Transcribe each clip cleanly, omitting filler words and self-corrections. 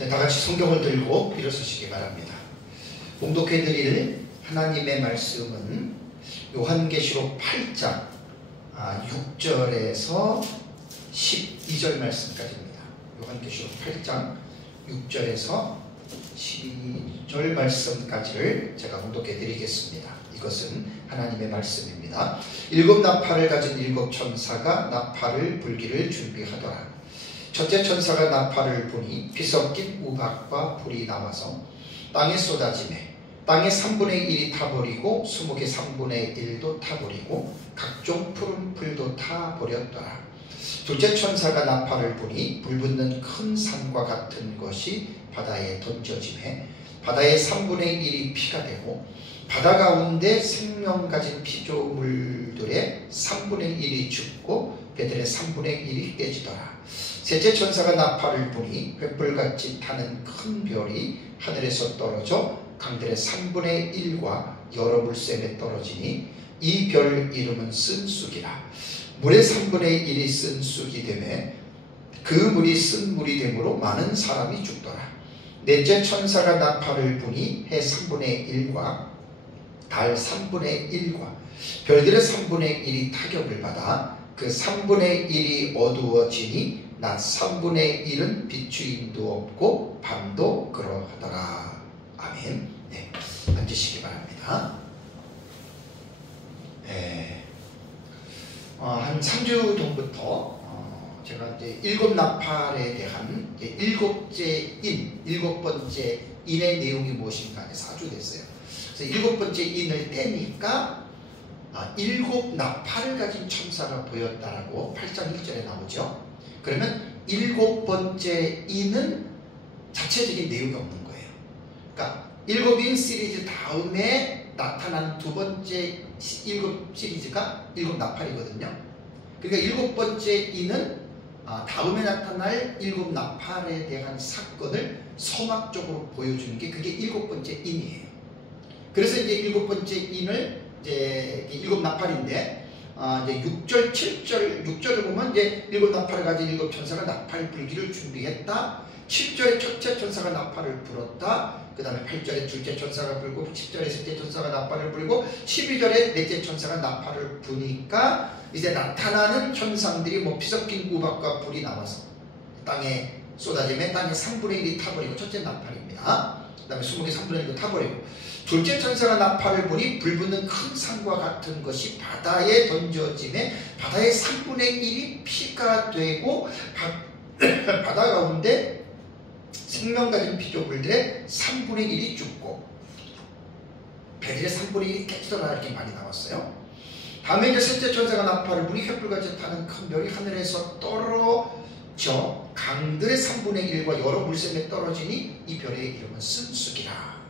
네, 다 같이 성경을 들고 일어서시기 바랍니다. 봉독해 드릴 하나님의 말씀은 요한계시록 8장 6절에서 12절 말씀까지입니다. 요한계시록 8장 6절에서 12절 말씀까지를 제가 봉독해 드리겠습니다. 이것은 하나님의 말씀입니다. 일곱 나팔을 가진 일곱 천사가 나팔을 불기를 준비하더라. 첫째 천사가 나팔을 부니 피 섞인 우박과 불이 나와서 땅에 쏟아지매 땅의 3분의 1이 타버리고 수목의 3분의 1도 타버리고 각종 푸른 풀도 타버렸더라. 둘째 천사가 나팔을 부니 불붙는 큰 산과 같은 것이 바다에 던져지매 바다의 3분의 1이 피가 되고 바다 가운데 생명 가진 피조물들의 3분의 1이 죽고 배들의 3분의 1이 깨지더라. 셋째 천사가 나팔을 부니 횃불같이 타는 큰 별이 하늘에서 떨어져 강들의 3분의 1과 여러 물샘에 떨어지니 이 별 이름은 쓴쑥이라. 물의 3분의 1이 쓴쑥이 되매 그 물이 쓴 물이 되므로 많은 사람이 죽더라. 넷째 천사가 나팔을 부니 해 3분의 1과 달 3분의 1과 별들의 3분의 1이 타격을 받아 그 3분의 1이 어두워지니 낮 3분의 1은 비추임도 없고 밤도 그러하더라. 아멘. 네, 앉으시기 바랍니다. 네, 한 3주 전부터 제가 이제 일곱 나팔에 대한 일곱 번째 인의 내용이 무엇인가 해서 4주 됐어요. 그래서 일곱 번째 인을 떼니까 일곱 나팔을 가진 천사가 보였다라고 8장 1절에 나오죠. 그러면 일곱 번째 인은 자체적인 내용이 없는 거예요. 그러니까 일곱인 시리즈 다음에 나타나는 두 번째 일곱 시리즈가 일곱 나팔이거든요. 그러니까 일곱 번째 인은 다음에 나타날 일곱 나팔에 대한 사건을 서막적으로 보여주는 게 그게 일곱 번째 인이에요. 그래서 이제 일곱 번째 인을 이제 일곱 나팔인데 이제 6절, 7절, 6절을 보면 이제 일곱 나팔을 가진 일곱 천사가 나팔 불기를 준비했다. 7절에 첫째 천사가 나팔을 불었다. 그 다음에 8절에 둘째 천사가 불고 10절에 셋째 천사가 나팔을 불고 12절에 넷째 천사가 나팔을 부니까 이제 나타나는 현상들이 뭐 피섞인 우박과 불이 나와서 땅에 쏟아지면 땅의 3분의 1이 타버리고 첫째 나팔입니다. 그 다음에 수목의 3분의 1도 타버리고 둘째 천사가 나팔을 부니 불붙는 큰 산과 같은 것이 바다에 던져지매 바다의 3분의 1이 피가 되고 바다 가운데 생명 가진 피조물들의 3분의 1이 죽고 배들의 3분의 1이 깨지더라 이렇게 많이 나왔어요. 다음에 이제 셋째 천사가 나팔을 부니 횃불같이 타는 큰 별이 하늘에서 떨어져 강들의 3분의 1과 여러 물샘에 떨어지니 이 별의 이름은 쓴쑥이라.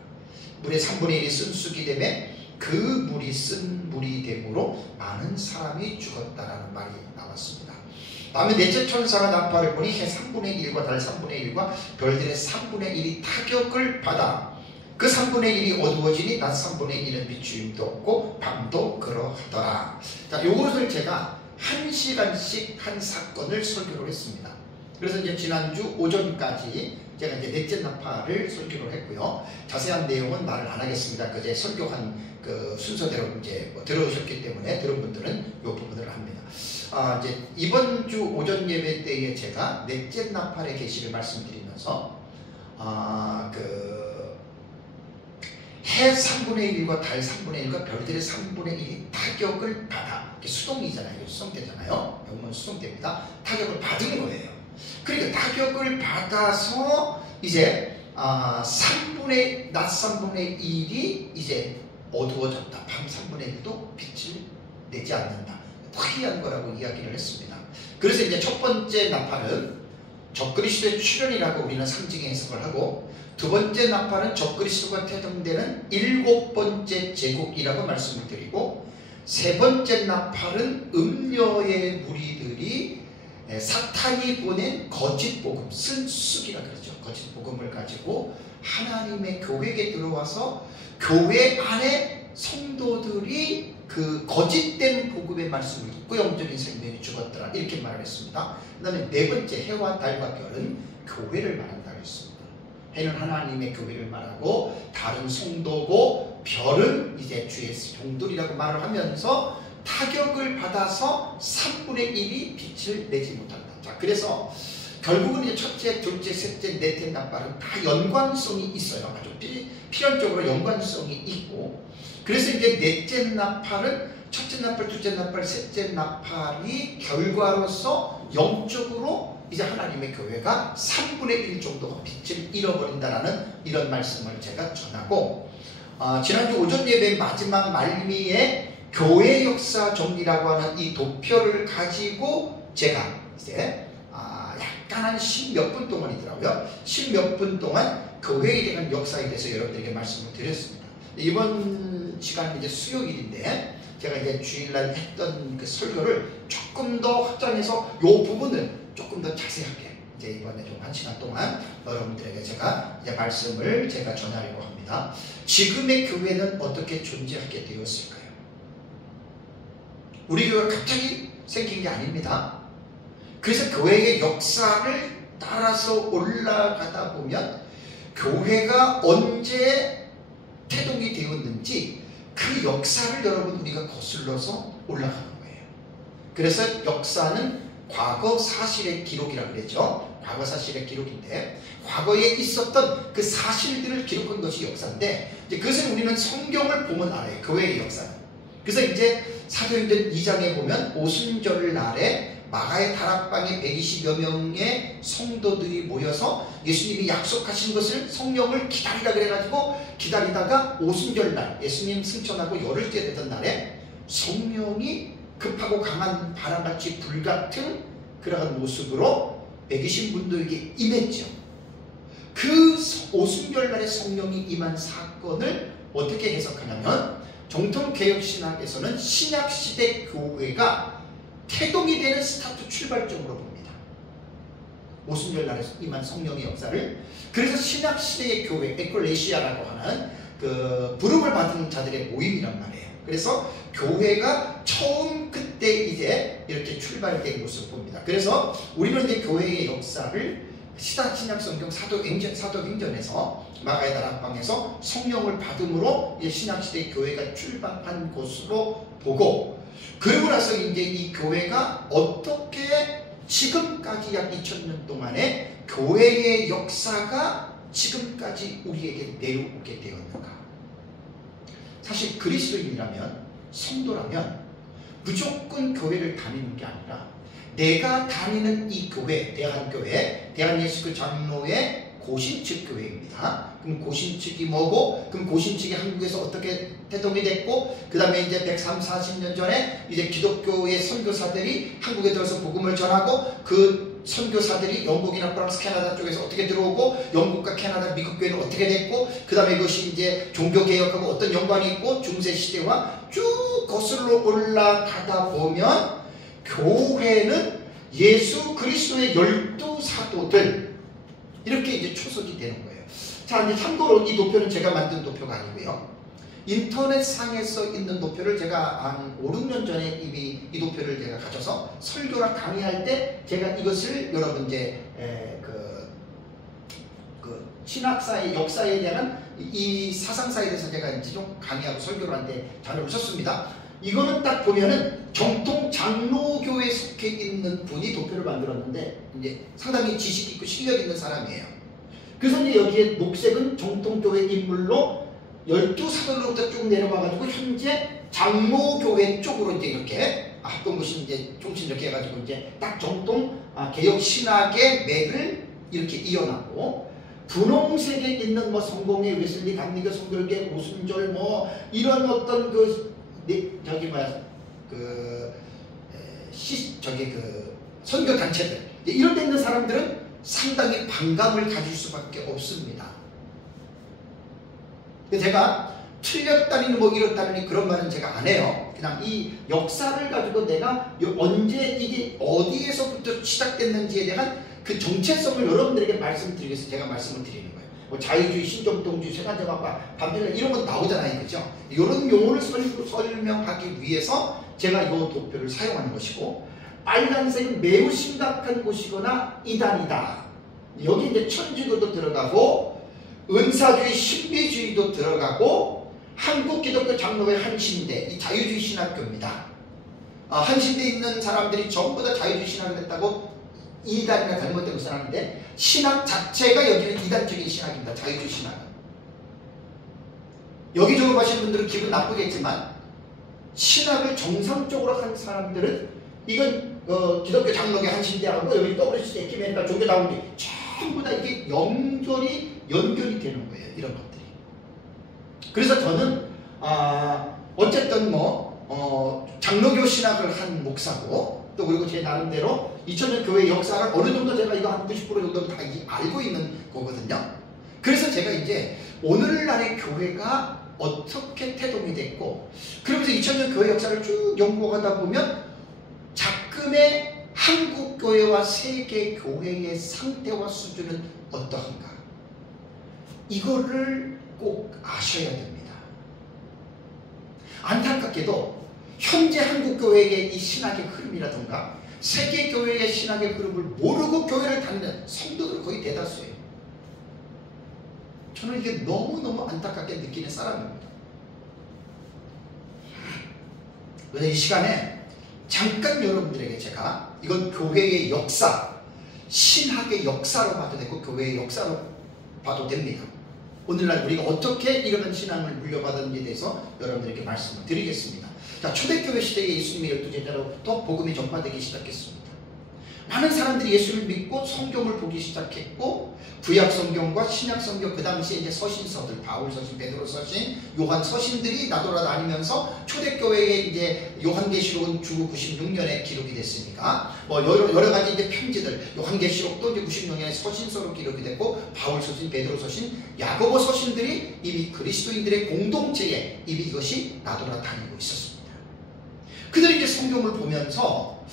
물의 3분의 1이 쓴쑥이 되매 그 물이 쓴 물이 되므로 많은 사람이 죽었다라는 말이 나왔습니다. 다음에 넷째 천사가 나팔을 부니 해 3분의 1과 달 3분의 1과 별들의 3분의 1이 타격을 받아 그 3분의 1이 어두워지니 낮 3분의 1은 비추임도 없고 밤도 그러하더라. 자, 요것을 제가 1시간씩 한 사건을 설교를 했습니다. 그래서 이제 지난주 오전까지 제가 이제 넷째 나팔을 설교를 했고요. 자세한 내용은 말을 안 하겠습니다. 그제 설교한 그 순서대로 이제 들어오셨기 때문에 들은 분들은 이 부분을 합니다. 이제 이번 주 오전 예배 때에 제가 넷째 나팔의 계시를 말씀드리면서 해 3분의 1과 달 3분의 1과 별들의 3분의 1이 타격을 받아 수동이잖아요. 수동대잖아요. 영문 수동대입니다. 타격을 받은 거예요. 그러니까 타격을 받아서 이제 낮 3분의 1이 이제 어두워졌다. 밤 3분의 1도 빛을 내지 않는다. 특이한 거라고 이야기를 했습니다. 그래서 이제 첫 번째 나팔은 적그리스도의 출현이라고 우리는 상징의 해석을 하고 두 번째 나팔은 적그리스도가 태동되는 일곱 번째 제국이라고 말씀을 드리고 세 번째 나팔은 음녀의 무리들이 사탄이 보낸 거짓 복음, 쓴쑥이라 그러죠. 거짓 복음을 가지고 하나님의 교회에 들어와서 교회 안에 성도들이 그 거짓된 복음의 말씀을 듣고 영적인 생명이 죽었더라 이렇게 말을 했습니다. 그 다음에 네 번째 해와 달과 별은 교회를 말한다고 했습니다. 해는 하나님의 교회를 말하고 다른 성도고 별은 이제 주의 종들이라고 말을 하면서 타격을 받아서 3분의 1이 빛을 내지 못한다. 자, 그래서 결국은 이제 첫째, 둘째, 셋째, 넷째 납발은 다 연관성이 있어요. 아주 필연적으로 연관성이 있고, 그래서 이제 넷째 나팔은 첫째 나팔, 둘째 나팔, 셋째 나팔이 결과로서 영적으로 이제 하나님의 교회가 3분의 1 정도가 빛을 잃어버린다라는 이런 말씀을 제가 전하고, 지난주 오전 예배 마지막 말미에 교회 역사 정리라고 하는 이 도표를 가지고 제가 이제 약간 한 10몇 분 동안이더라고요. 10몇 분 동안 교회에 대한 역사에 대해서 여러분들에게 말씀을 드렸습니다. 이번 시간은 이제 수요일인데 제가 이제 주일날 했던 그 설교를 조금 더 확장해서 이 부분을 조금 더 자세하게 이제 이번에 좀 1시간 동안 여러분들에게 제가 이제 말씀을 제가 전하려고 합니다. 지금의 교회는 어떻게 존재하게 되었을까요? 우리 교회가 갑자기 생긴 게 아닙니다. 그래서 교회의 역사를 따라서 올라가다 보면 교회가 언제 태동이 되었는지 그 역사를 여러분 우리가 거슬러서 올라가는 거예요. 그래서 역사는 과거 사실의 기록이라고 그랬죠. 과거 사실의 기록인데 과거에 있었던 그 사실들을 기록한 것이 역사인데 이제 그것은 우리는 성경을 보면 알아요. 교회의 역사는. 그래서 이제 사도행전 2장에 보면 오순절 날에 마가의 다락방에 120여 명의 성도들이 모여서 예수님이 약속하신 것을 성령을 기다리라 그래가지고 기다리다가 오순절 날 예수님 승천하고 열흘째 되던 날에 성령이 급하고 강한 바람같이 불같은 그러한 모습으로 120분들에게 임했죠. 그 오순절 날에 성령이 임한 사건을 어떻게 해석하냐면 정통개혁신학에서는 신약시대 교회가 태동이 되는 스타트 출발점으로 봅니다. 오순절 날에 임한 성령의 역사를. 그래서 신약시대의 교회, 에클레시아라고 하는 그 부름을 받은 자들의 모임이란 말이에요. 그래서 교회가 처음 그때 이제 이렇게 출발된 것을 봅니다. 그래서 우리는 이제 교회의 역사를 신약성경 사도행전에서 마가의 다락방에서 성령을 받음으로 신약시대 교회가 출발한 곳으로 보고, 그러고 나서 이제 이 교회가 어떻게 지금까지 약 2000년 동안의 교회의 역사가 지금까지 우리에게 내려오게 되었는가. 사실 그리스도인이라면, 성도라면 무조건 교회를 다니는 게 아니라 내가 다니는 이 교회, 대한교회, 대한예수교 장로의 고신측 교회입니다. 그럼 고신측이 뭐고, 그럼 고신측이 한국에서 어떻게 태동이 됐고, 그 다음에 이제 130~140년 전에 이제 기독교의 선교사들이 한국에 들어서 복음을 전하고, 그 선교사들이 영국이나 프랑스, 캐나다 쪽에서 어떻게 들어오고, 영국과 캐나다, 미국 교회는 어떻게 됐고, 그 다음에 이것이 이제 종교개혁하고 어떤 연관이 있고, 중세시대와 쭉 거슬러 올라가다 보면 교회는 예수 그리스도의 12사도들 이렇게 이제 초석이 되는 거예요. 자, 이제 참고로 이 도표는 제가 만든 도표가 아니고요. 인터넷상에서 있는 도표를 제가 한 5~6년 전에 이미 이 도표를 제가 가져서 설교랑 강의할 때 제가 이것을 여러분 이제 그 신학사의 역사에 대한 이 사상사에 대해서 제가 이제 좀 강의하고 설교를 하는데 자료를 썼습니다. 이거는 딱 보면은 정통 장로교에 속해 있는 분이 도표를 만들었는데 이제 상당히 지식 있고 실력 있는 사람이에요. 그래서 이제 여기에 녹색은 정통교회 인물로 12사도로부터 쭉 내려와가지고 현재 장로교회 쪽으로 이제 이렇게 했던 것이 이제 종신 이렇게 해가지고 이제 딱 정통 개혁 신학의 맥을 이렇게 이어나고, 분홍색에 있는 뭐 성공회, 웨슬리, 감리교, 성결계, 오순절 뭐 이런 어떤 선교 단체들 이런 데 있는 사람들은 상당히 반감을 가질 수밖에 없습니다. 근데 제가 틀렸다니 뭐 이렇다니 그런 말은 제가 안 해요. 그냥 이 역사를 가지고 내가 언제 이게 어디에서부터 시작됐는지에 대한 그 정체성을 여러분들에게 말씀드리기 위해서 제가 말씀을 드리는 거예요. 뭐 자유주의, 신정통주의, 세간제각과 반대론 이런 건 나오잖아요. 그죠? 이런 용어를 설명하기 위해서 제가 이 도표를 사용하는 것이고, 빨간색은 매우 심각한 곳이거나 이단이다. 여기 이제 천주교도 들어가고 은사주의 신비주의도 들어가고 한국 기독교 장로회 한신대 이 자유주의 신학교입니다. 한신대에 있는 사람들이 전부 다 자유주의 신학을 했다고 이단이나 잘못된 것을 하는데 신학 자체가 여기는 이단적인 신학입니다. 자유주의 신학은. 여기 졸업하신 분들은 기분 나쁘겠지만 신학을 정상적으로 한 사람들은 이건 기독교 장로회 한신대하고 여기 WCC 에큐메니컬 종교다운이 전부 다 이게 연결이 되는 거예요. 이런 것들이. 그래서 저는 어쨌든 장로교 신학을 한 목사고 또 그리고 제 나름대로 2000년 교회 역사를 어느 정도 제가 이거 한 90% 정도는 다 알고 있는 거거든요. 그래서 제가 이제 오늘날의 교회가 어떻게 태동이 됐고 그러면서 2000년 교회 역사를 쭉 연구하다 보면 작금의 한국 교회와 세계 교회의 상태와 수준은 어떠한가 이거를 꼭 아셔야 됩니다. 안타깝게도 현재 한국 교회의 이 신학의 흐름이라든가 세계 교회의 신학의 흐름을 모르고 교회를 다니는 성도들 거의 대다수예요. 저는 이게 너무너무 안타깝게 느끼는 사람입니다. 그래서 이 시간에 잠깐 여러분들에게 제가 이건 교회의 역사, 신학의 역사로 봐도 되고 교회의 역사로 봐도 됩니다. 오늘날 우리가 어떻게 이런 신앙을 물려받았는지에 대해서 여러분들에게 말씀을 드리겠습니다. 자, 초대교회 시대에 예수님의 12제자로부터 복음이 전파되기 시작했습니다. 많은 사람들이 예수를 믿고 성경을 보기 시작했고 구약 성경과 신약 성경 그 당시에 이제 서신서들 바울 서신, 베드로 서신, 요한 서신들이 나돌아다니면서 초대교회에 이제 요한계시록은 주 96년에 기록이 됐으니까 여러 가지 이제 편지들 요한계시록도 이제 96년에 서신서로 기록이 됐고 바울 서신, 베드로 서신, 야고보 서신들이 이미 그리스도인들의 공동체에 이미 이것이 나돌아다니고 있었습니다. 그들이 이제 성경을 보면서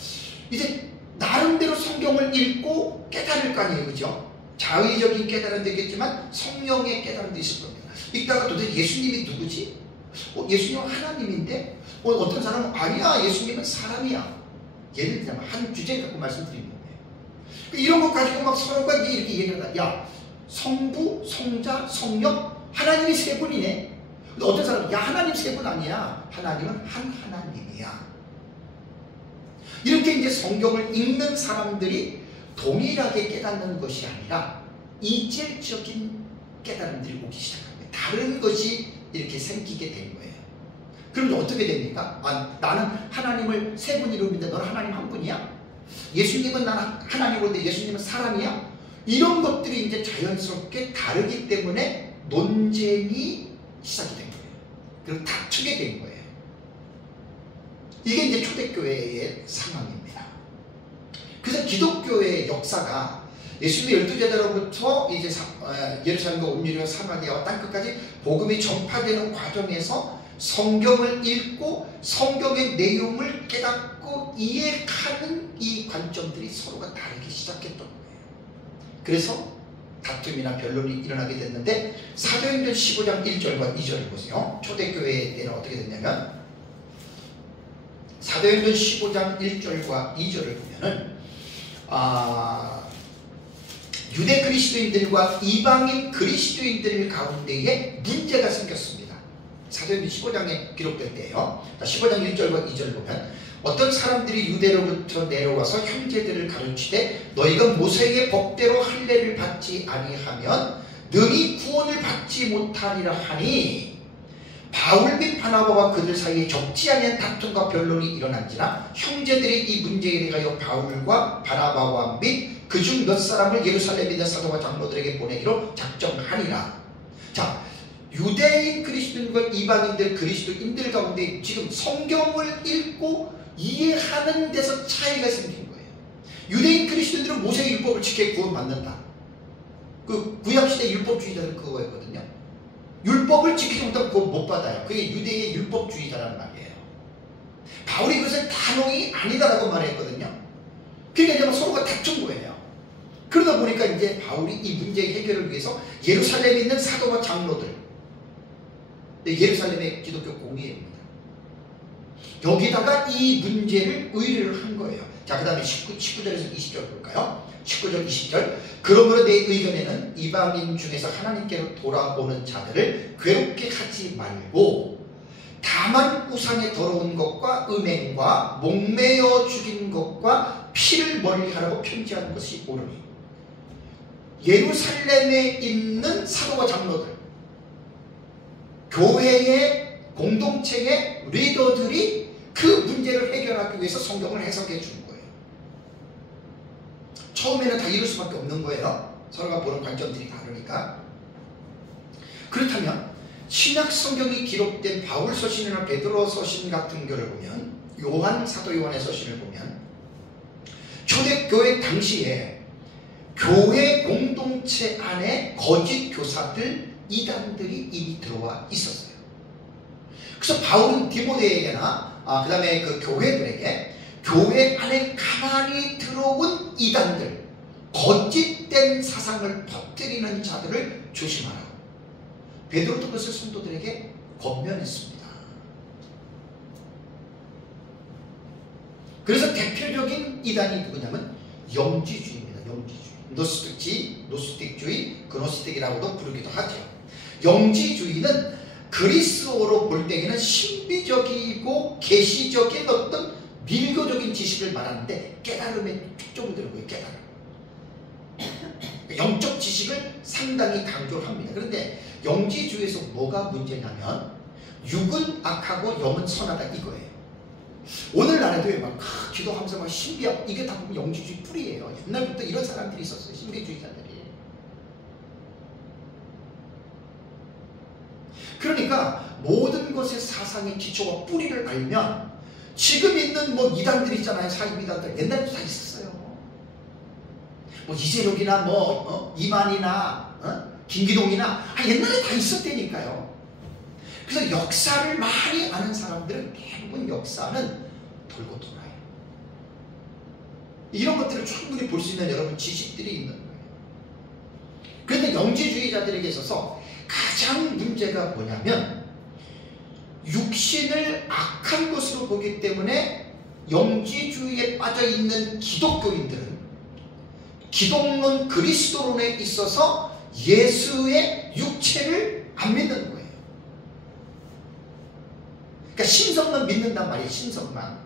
이제 나름대로 성경을 읽고 깨달을 거 아니에요. 그죠? 자의적인 깨달음도 되겠지만 성령의 깨달음도 있을 겁니다. 읽다가 도대체 예수님이 누구지? 예수님은 하나님인데 어떤 사람은 아니야 예수님은 사람이야. 예를 들면 한 주제 갖고 말씀드리는 거예요. 이런 것 가지고 막 서로가 이렇게 얘기하다 야 성부, 성자, 성령 하나님이 세 분이네. 근데 어떤 사람은 야 하나님 세 분 아니야. 하나님은 한 하나님이야. 이렇게 이제 성경을 읽는 사람들이 동일하게 깨닫는 것이 아니라 이질적인 깨달음들이 오기 시작합니다. 다른 것이 이렇게 생기게 된 거예요. 그럼 어떻게 됩니까? 나는 하나님을 세 분이로 믿는데 너는 하나님 한 분이야? 예수님은 나는 하나님으로 믿는데 예수님은 사람이야? 이런 것들이 이제 자연스럽게 다르기 때문에 논쟁이 시작이 된 거예요. 그리고 다투게 된 거예요. 이게 이제 초대교회의 상황입니다. 그래서 기독교의 역사가 예수님의 12제자로부터 이제 예루살렘과 온유리와 사마리아와 땅끝까지 복음이 전파되는 과정에서 성경을 읽고 성경의 내용을 깨닫고 이해하는 이 관점들이 서로가 다르기 시작했던 거예요. 그래서 다툼이나 변론이 일어나게 됐는데 사도행전 15장 1절과 2절을 보세요. 초대교회 때는 어떻게 됐냐면 사도행전 15장 1절과 2절을 보면은 유대 그리스도인들과 이방인 그리스도인들 가운데에 문제가 생겼습니다. 사도행전 15장에 기록될 때예요. 15장 1절과 2절을 보면 어떤 사람들이 유대로부터 내려와서 형제들을 가르치되 너희가 모세의 법대로 할례를 받지 아니하면 능히 구원을 받지 못하리라 하니 바울 및 바나바와 그들 사이에 적지 아니한 다툼과 변론이 일어난지라 형제들이 이 문제에 대하여 바울과 바나바와 및 그중 몇 사람을 예루살렘에 있는 사도와 장로들에게 보내기로 작정하니라. 자, 유대인 그리스도인과 이방인들 그리스도인들 가운데 지금 성경을 읽고 이해하는 데서 차이가 생긴 거예요. 유대인 그리스도인들은 모세의 율법을 지켜 구원받는다. 그 구약시대 율법주의자들은 그거였거든요. 율법을 지키지 못하면 구원 못 받아요. 그게 유대의 율법주의자라는 말이에요. 바울이 그것을 단호히 아니다라고 말했거든요. 그러니까 이제 서로가 다툰 거예요. 그러다 보니까 이제 바울이 이 문제 해결을 위해서 예루살렘에 있는 사도와 장로들, 예루살렘의 기독교 공의회입니다. 여기다가 이 문제를 의뢰를 한 거예요. 자, 그 다음에 19절에서 20절 볼까요? 19절, 20절. 그러므로 내 의견에는 이방인 중에서 하나님께로 돌아오는 자들을 괴롭게 하지 말고 다만 우상에 더러운 것과 음행과 목매어 죽인 것과 피를 멀리하라고 편지하는 것이 옳으니 예루살렘에 있는 사도와 장로들, 교회의 공동체의 리더들이 그 문제를 해결하기 위해서 성경을 해석해 준 거예요. 처음에는 다 이럴 수밖에 없는 거예요. 서로가 보는 관점들이 다르니까. 그렇다면 신약 성경이 기록된 바울 서신이나 베드로 서신 같은 거를 보면, 요한, 사도 요한의 서신을 보면 초대교회 당시에 교회 공동체 안에 거짓 교사들, 이단들이 이미 들어와 있었어요. 그래서 바울은 디모데에게나 그 다음에 그 교회들에게 교회 안에 가만히 들어온 이단들, 거짓된 사상을 퍼뜨리는 자들을 조심하라. 베드로도 그것을 성도들에게 권면했습니다. 그래서 대표적인 이단이 누구냐면 영지주의입니다. 영지주의. 노스틱주의, 그노스틱이라고도 부르기도 하죠. 영지주의는 그리스어로 볼 때에는 신비적이고 계시적인 어떤 밀교적인 지식을 말하는데 깨달음에 초점을 두는 거예요. 깨달음. 영적 지식을 상당히 강조를 합니다. 그런데 영지주의에서 뭐가 문제냐면 육은 악하고 영은 선하다 이거예요. 오늘날에도 막 기도하면서 막 신비하고 이게 다 보면 영지주의 뿌리예요. 옛날부터 이런 사람들이 있었어요. 신비주의자들이. 그러니까 모든 것의 사상의 기초와 뿌리를 알면 지금 있는 뭐 이단들 있잖아요. 사입 이단들 옛날부터 다 있었어요. 뭐 이재력이나 이만이나 김기동이나 옛날에 다 있었다니까요. 그래서 역사를 많이 아는 사람들은 대부분 역사는 돌고 돌아요. 이런 것들을 충분히 볼 수 있는 여러분 지식들이 있는 거예요. 그런데 영지주의자들에게 있어서 가장 문제가 뭐냐면 육신을 악한 것으로 보기 때문에 영지주의에 빠져있는 기독교인들은 기독론 그리스도론에 있어서 예수의 육체를 안 믿는 거예요. 그러니까 신성만 믿는단 말이에요. 신성만.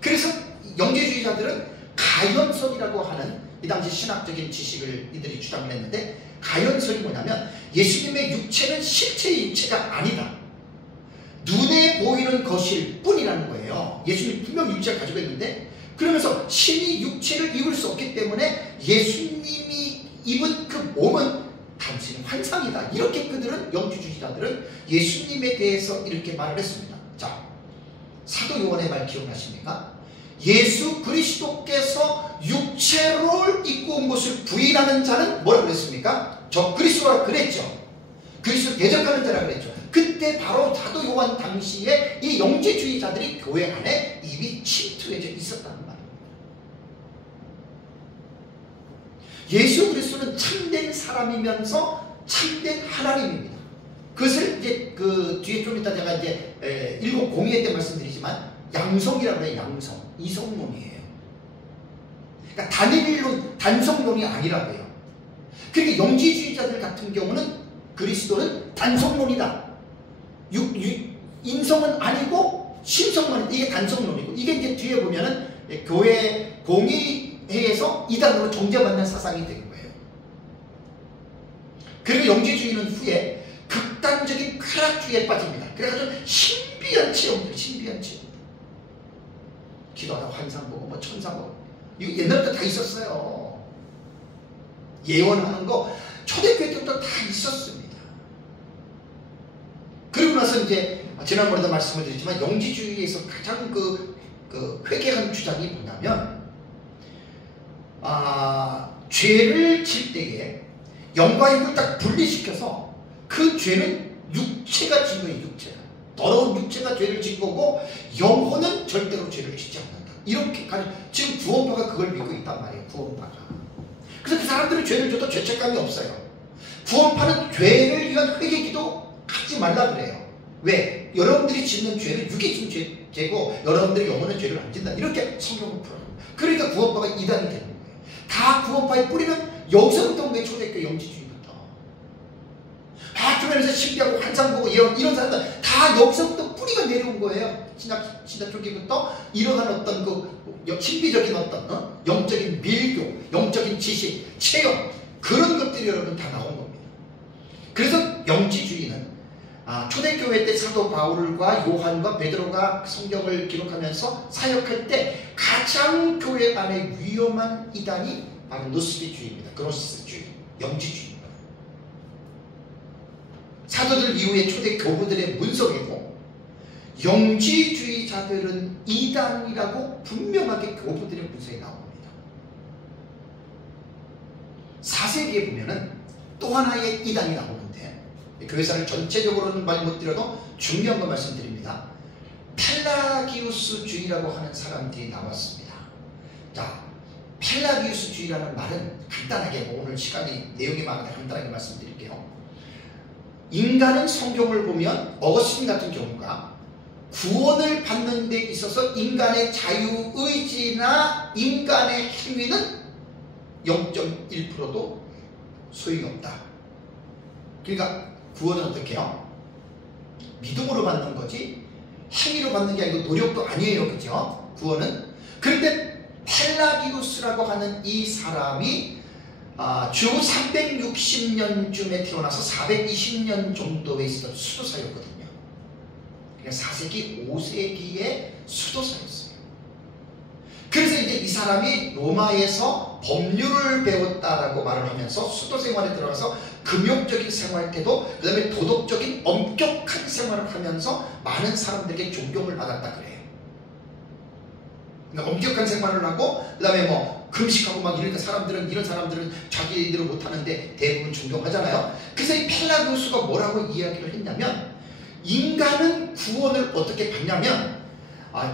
그래서 영지주의자들은 가연설이라고 하는 이 당시 신학적인 지식을 이들이 주장을 했는데, 가연설이 뭐냐면 예수님의 육체는 실체의 육체가 아니다. 눈에 보이는 것일 뿐이라는 거예요. 예수님 분명 육체를 가지고 있는데, 그러면서 신이 육체를 입을 수 없기 때문에 예수님이 입은 그 몸은 단순히 환상이다. 이렇게 그들은 영지주의자들은 예수님에 대해서 이렇게 말을 했습니다. 자, 사도 요한의 말 기억나십니까? 예수 그리스도께서 육체를 입고 온 것을 부인하는 자는 뭐라 그랬습니까? 저 그리스도라 그랬죠. 그리스도 대적하는 자라 그랬죠. 그때 바로 사도 요한 당시에 이 영지주의자들이 교회 안에 이미 침투해져 있었다는 말입니다. 예수 그리스도는 참된 사람이면서 참된 하나님입니다. 그것을 이제 그 뒤에 좀 이따 제가 이제 702회 때 말씀드리지만 양성이라고 해요. 양성. 이성론이에요. 그러니까 단일론, 단성론이 아니라고요. 그러니까 영지주의자들 같은 경우는 그리스도는 단성론이다. 인성은 아니고 신성만, 이게 단성론이고, 이게 이제 뒤에 보면은 교회 공의회에서 이단으로 정죄받는 사상이 된 거예요. 그리고 영지주의는 후에 극단적인 쾌락주의에 빠집니다. 그래가지고 신비한 체험들, 신비한 체험. 기도하다 환상 보고 뭐 천사 보고, 이거 옛날부터 다 있었어요. 예언하는 거 초대교회 때부터 다 있었습니다. 그리고 나서 이제 지난번에도 말씀을 드렸지만 영지주의에서 가장 그 회개하는 주장이 뭐냐면 죄를 질 때에 영과 육을 딱 분리시켜서 그 죄는 육체가 진 거예요. 육체가. 더러운 육체가 죄를 진 거고 영혼은 절대로 죄를 짓지 않는다. 이렇게 지금 구원파가 그걸 믿고 있단 말이에요. 구원파가. 그래서 그 사람들은 죄를 져도 죄책감이 없어요. 구원파는 죄를 위한 회개기도 하지 말라 그래요. 왜? 여러분들이 짓는 죄는 육이 짓는 죄고 여러분들의 영혼은 죄를 안 짓는다. 이렇게 성경을 풀어요. 그러니까 구원파가 이단이 되는 거예요. 다 구원파의 뿌리는 여기서부터 온 거예요. 초대교회 영지주의부터. 다 주변에서 신비하고 환상 보고 이런 사람들 다 여기서부터 뿌리가 내려온 거예요. 신학 초기부터 이러한 어떤 그 신비적인 어떤 영적인 밀교, 영적인 지식, 체험 그런 것들이 여러분 다 나온 겁니다. 그래서 영지주의는 초대교회 때 사도 바울과 요한과 베드로가 성경을 기록하면서 사역할 때 가장 교회 안에 위험한 이단이 바로 노스피주의입니다. 그노시스주의, 영지주의입니다. 사도들 이후에 초대 교부들의 문서에도 영지주의자들은 이단이라고 분명하게 교부들의 문서에 나옵니다. 4세기에 보면은 또 하나의 이단이 나오는데 교회사를 전체적으로는 말 못 드려도 중요한 거 말씀드립니다. 펠라기우스주의라고 하는 사람들이 나왔습니다. 자, 펠라기우스주의라는 말은 간단하게 오늘 시간이 내용이 많은데 간단하게 말씀드릴게요. 인간은 성경을 보면 어거스틴 같은 경우가 구원을 받는 데 있어서 인간의 자유의지나 인간의 행위는 0.1%도 소용이 없다. 그러니까 구원은 어떻게 해요? 믿음으로 받는 거지 행위로 받는 게 아니고 노력도 아니에요. 그죠? 구원은. 그런데 펠라기우스라고 하는 이 사람이 주 360년쯤에 태어나서 420년 정도에 있었던 수도사였거든요. 그러니까 4세기, 5세기의 수도사였어요. 그래서 이제 이 사람이 로마에서 법률을 배웠다라고 말을 하면서 수도 생활에 들어가서 금욕적인 생활 때도 그 다음에 도덕적인 엄격한 생활을 하면서 많은 사람들에게 존경을 받았다 그래요. 그러니까 엄격한 생활을 하고 그 다음에 뭐 금식하고 막 이러니까 이런 사람들은 자기들을 못하는데 대부분 존경하잖아요. 그래서 이 펠라기우스가 뭐라고 이야기를 했냐면 인간은 구원을 어떻게 받냐면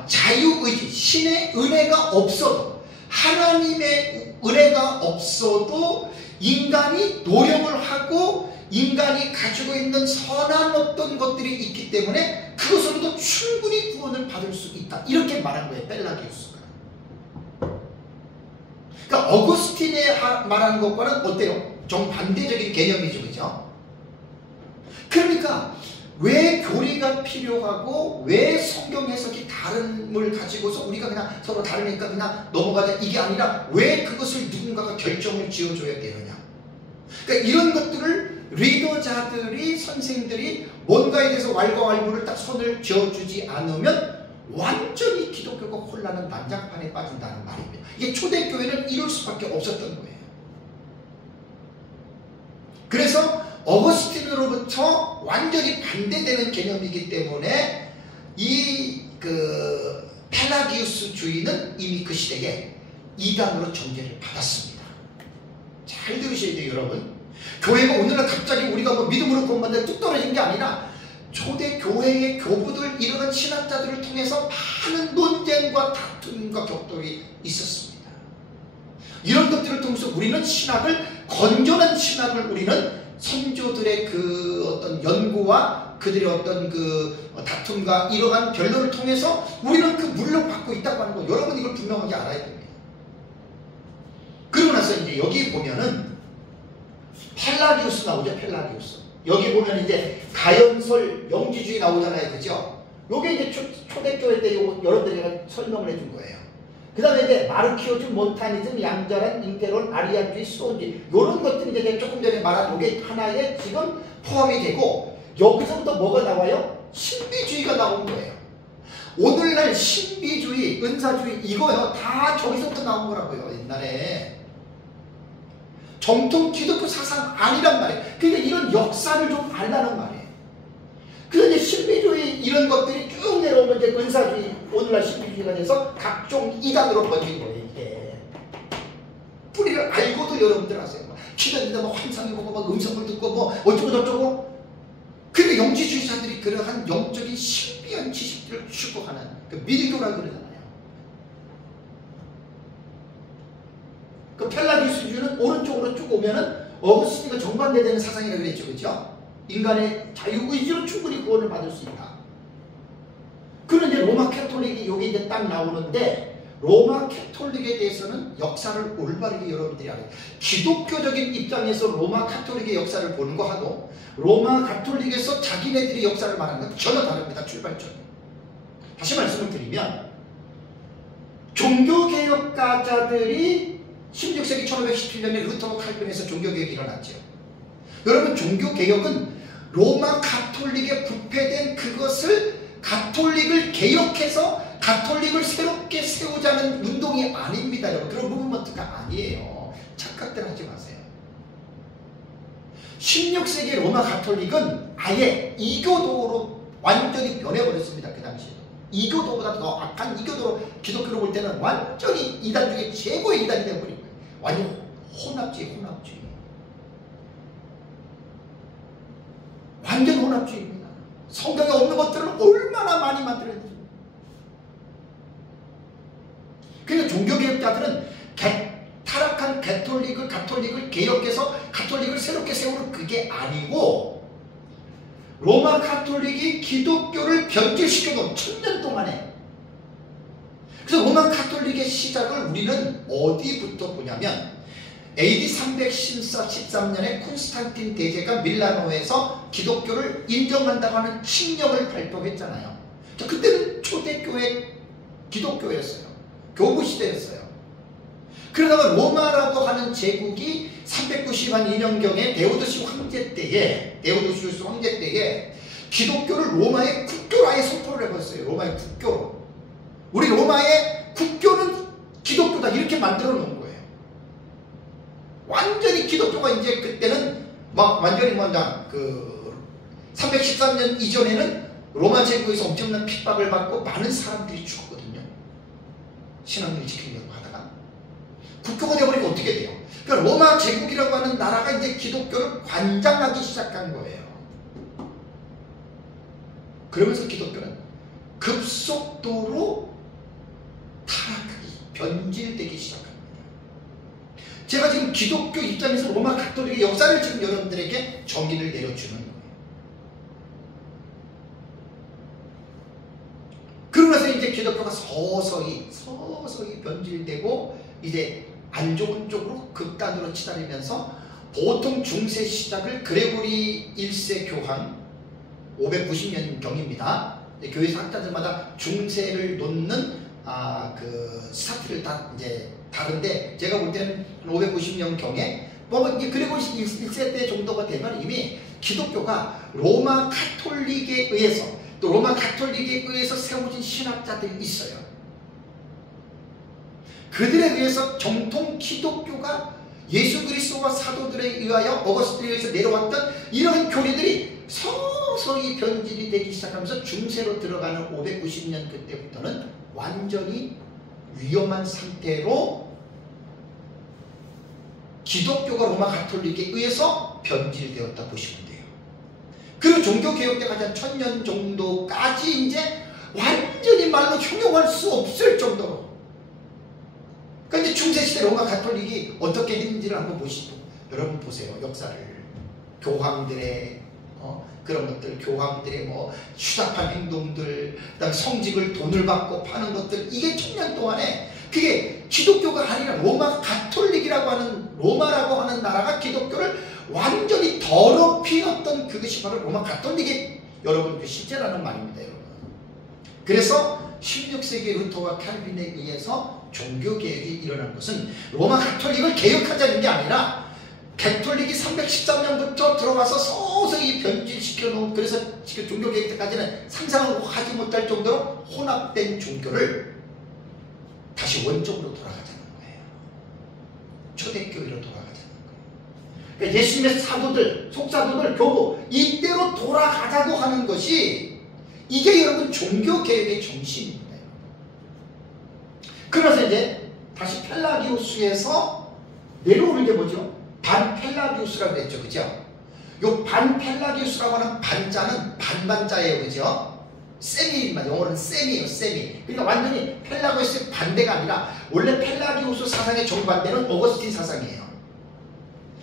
자유의지, 신의 은혜가 없어도 하나님의 은혜가 없어도 인간이 노력을 하고 인간이 가지고 있는 선한 어떤 것들이 있기 때문에 그것으로도 충분히 구원을 받을 수 있다. 이렇게 말한 거예요. 펠라기우스가. 그러니까 어거스틴이 말한 것과는 어때요? 정반대적인 개념이죠. 그죠? 그러니까 왜 교리가 필요하고 왜 성경 해석이 다름을 가지고서 우리가 그냥 서로 다르니까 그냥 넘어가자 이게 아니라 왜 그것을 누군가가 결정을 지어줘야 되느냐. 그러니까 이런 것들을 리더자들이 선생들이 뭔가에 대해서 왈가왈부를 딱 손을 지어주지 않으면 완전히 기독교가 혼란한 난장판에 빠진다는 말입니다. 이게 초대교회는 이럴 수밖에 없었던 거예요. 그래서 어거스틴으로부터 완전히 반대되는 개념이기 때문에 이 펠라기우스주의는 이미 그 시대에 이단으로 정죄를 받았습니다. 잘 들으셔야 돼요, 여러분. 교회가 오늘날 갑자기 우리가 뭐 믿음으로 구원받는다 뚝 떨어진 게 아니라 초대 교회의 교부들 이러한 신학자들을 통해서 많은 논쟁과 다툼과 격돌이 있었습니다. 이런 것들을 통해서 우리는 신학을 건전한 신학을 우리는 선조들의 그 어떤 연구와 그들의 어떤 그 다툼과 이러한 변론을 통해서 우리는 그 물려받고 있다고 하는 거 여러분 이걸 분명하게 알아야 됩니다. 그러고 나서 이제 여기 보면은 펠라기우스 나오죠. 펠라기우스. 여기 보면 이제 가연설 영지주의 나오잖아요. 그죠? 요게 이제 초대교회 때 요거 여러분들이 설명을 해준 거예요. 그 다음에 이제 마르키오즘, 몬타니즘, 양자란, 잉태론, 아리안주의, 수도주의 요런 것들이 이제 조금 전에 말한 요게 하나에 지금 포함이 되고 여기서부터 뭐가 나와요? 신비주의가 나온 거예요. 오늘날 신비주의, 은사주의 이거요 다 저기서부터 나온 거라고요. 옛날에 정통 기독교 사상 아니란 말이에요. 그러니까 이런 역사를 좀 알라는 말이에요. 그래서 이제 신비주의 이런 것들이 쭉 내려오면 이제 은사주의, 오늘날 신비주의가 돼서 각종 이단으로 번진 거예요. 이게 뿌리를 알고도 여러분들 아세요. 기도했는데 뭐 환상이 보고 막 음성을 듣고 뭐 어쩌고 저쩌고. 그러니까 영지주의자들이 그러한 영적인 신비한 지식들을 추구하는 그 밀교라 그러잖아요. 그 펠라기우스주의는 오른쪽으로 쭉 오면은 어거스틴과 정반대되는 사상이라고 그랬죠. 그죠? 인간의 자유의지로 충분히 구원을 받을 수 있다. 그런데 로마 캐톨릭이 여기 이제 딱 나오는데 로마 캐톨릭에 대해서는 역사를 올바르게 여러분들이 알아요. 기독교적인 입장에서 로마 캐톨릭의 역사를 보는 거 하고 로마 캐톨릭에서 자기네들이 역사를 말하는 건 전혀 다릅니다. 출발점이. 다시 말씀을 드리면 종교개혁가자들이 16세기 1517년에 루터와 칼빈에서 종교개혁이 일어났죠. 여러분 종교개혁은 로마 가톨릭에 부패된 그것을 가톨릭을 개혁해서 가톨릭을 새롭게 세우자는 운동이 아닙니다. 여러분 그런 무브먼트가 아니에요. 착각들 하지 마세요. 16세기 로마 가톨릭은 아예 이교도로 완전히 변해버렸습니다. 그 당시에 이교도보다 더 악한 이교도로 기독교로 볼 때는 완전히 이단 중에 최고의 이단이 되어버린 거예요. 완전 혼합주의. 완전 혼합주의입니다. 성경에 없는 것들을 얼마나 많이 만들었는지. 그러니까 종교개혁자들은 타락한 가톨릭을 개혁해서 가톨릭을 새롭게 세우는 그게 아니고 로마 가톨릭이 기독교를 변질시켜놓은 1000년 동안에. 그래서 로마 가톨릭의 시작을 우리는 어디부터 보냐면 AD 313년에 콘스탄틴 대제가 밀라노에서 기독교를 인정한다고 하는 칙령을 발표했잖아요. 그때는 초대교회 기독교였어요. 교부 시대였어요. 그러다가 로마라고 하는 제국이 392년경에 데오도시우스 황제 때에 기독교를 로마의 국교로 아예 선포를 해버렸어요. 로마의 국교로. 우리 로마의 국교는 기독교다 이렇게 만들어 놓은 거예요. 완전히 기독교가 이제 그때는 막 완전히 그 313년 이전에는 로마 제국에서 엄청난 핍박을 받고 많은 사람들이 죽었거든요. 신앙을 지키려고 하다가 국교가 되어버리면 어떻게 돼요? 그러니까 로마 제국이라고 하는 나라가 이제 기독교를 관장하기 시작한 거예요. 그러면서 기독교는 급속도로 타락하기, 변질되기 시작합니다. 제가 지금 기독교 입장에서 로마 가톨릭의 역사를 지금 여러분들에게 정의를 내려주는 거예요. 그러면서 이제 기독교가 서서히 변질되고 이제 안 좋은 쪽으로 극단으로 치달으면서 보통 중세 시작을 그레고리 1세 교황 590년경입니다. 교회 학자들마다 중세를 놓는 그 스타트를 다 이제 다른데 제가 볼 때는 590년경에 뭐 그레고리 1세 때 정도가 되면 이미 기독교가 로마 가톨릭에 의해서 또 로마 가톨릭에 의해서 세워진 신학자들이 있어요. 그들에 의해서 정통 기독교가 예수 그리스도와 사도들에 의하여 어거스틴에 의해서 내려왔던 이런 교리들이 서서히 변질이 되기 시작하면서 중세로 들어가는 590년 그때부터는 완전히 위험한 상태로 기독교가 로마 가톨릭에 의해서 변질되었다 보시면 돼요. 그리고 종교개혁때가 한 1000년 정도까지 이제 완전히 말로 형용할 수 없을 정도로. 그러니까 이제 중세시대 로마 가톨릭이 어떻게 했는지를 한번 보시죠. 여러분 보세요. 역사를. 교황들의 그런 것들, 교황들의 뭐 추잡한 행동들, 그다음에 성직을 돈을 받고 파는 것들, 이게 1000년 동안에 그게 기독교가 아니라 로마 가톨릭이라고 하는 로마라고 하는 나라가 기독교를 완전히 더럽히었던 그것이 바로 로마 가톨릭의 여러분 그 실제라는 말입니다. 여러분. 그래서 16세기 루터와 칼빈에 의해서 종교개혁이 일어난 것은 로마 가톨릭을 개혁하자는 게 아니라 가톨릭이 313년부터 들어가서 서서히 변질시켜 놓은, 그래서 지금 종교개혁 때까지는 상상을 하지 못할 정도로 혼합된 종교를 다시 원적으로 돌아가자는 거예요. 초대교회로 돌아가자는 거예요. 그러니까 예수님의 사도들, 속사도들, 교부 이때로 돌아가자고 하는 것이 이게 여러분 종교개혁의 정신입니다. 그래서 이제 다시 펠라기우스에서 내려오는 게 뭐죠? 반펠라기우스라고 그랬죠. 그죠? 요 반펠라기우스라고 하는 반자는 반반자예요. 그죠? 세미입니다. 영어로는 세미예요. 세미. 그러니까 완전히 펠라기우스의 반대가 아니라 원래 펠라기우스 사상의 정반대는 어거스틴 사상이에요.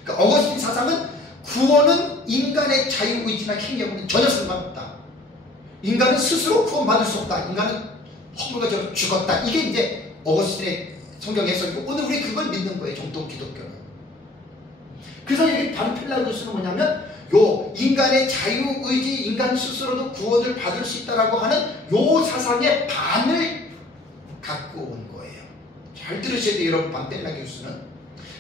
그러니까 어거스틴 사상은 구원은 인간의 자유의지나 행위하고는 전혀 상관없다. 인간은 스스로 구원받을 수 없다. 인간은 허물과 죽었다. 이게 이제 어거스틴의 성경 해석이고 오늘 우리 그걸 믿는 거예요. 정통 기독교는. 그래서 이 반필라기우스는 뭐냐면 요 인간의 자유의지, 인간 스스로도 구원을 받을 수 있다라고 하는 요 사상의 반을 갖고 온 거예요. 잘 들으셔야 돼요, 여러분. 반필라기우스는.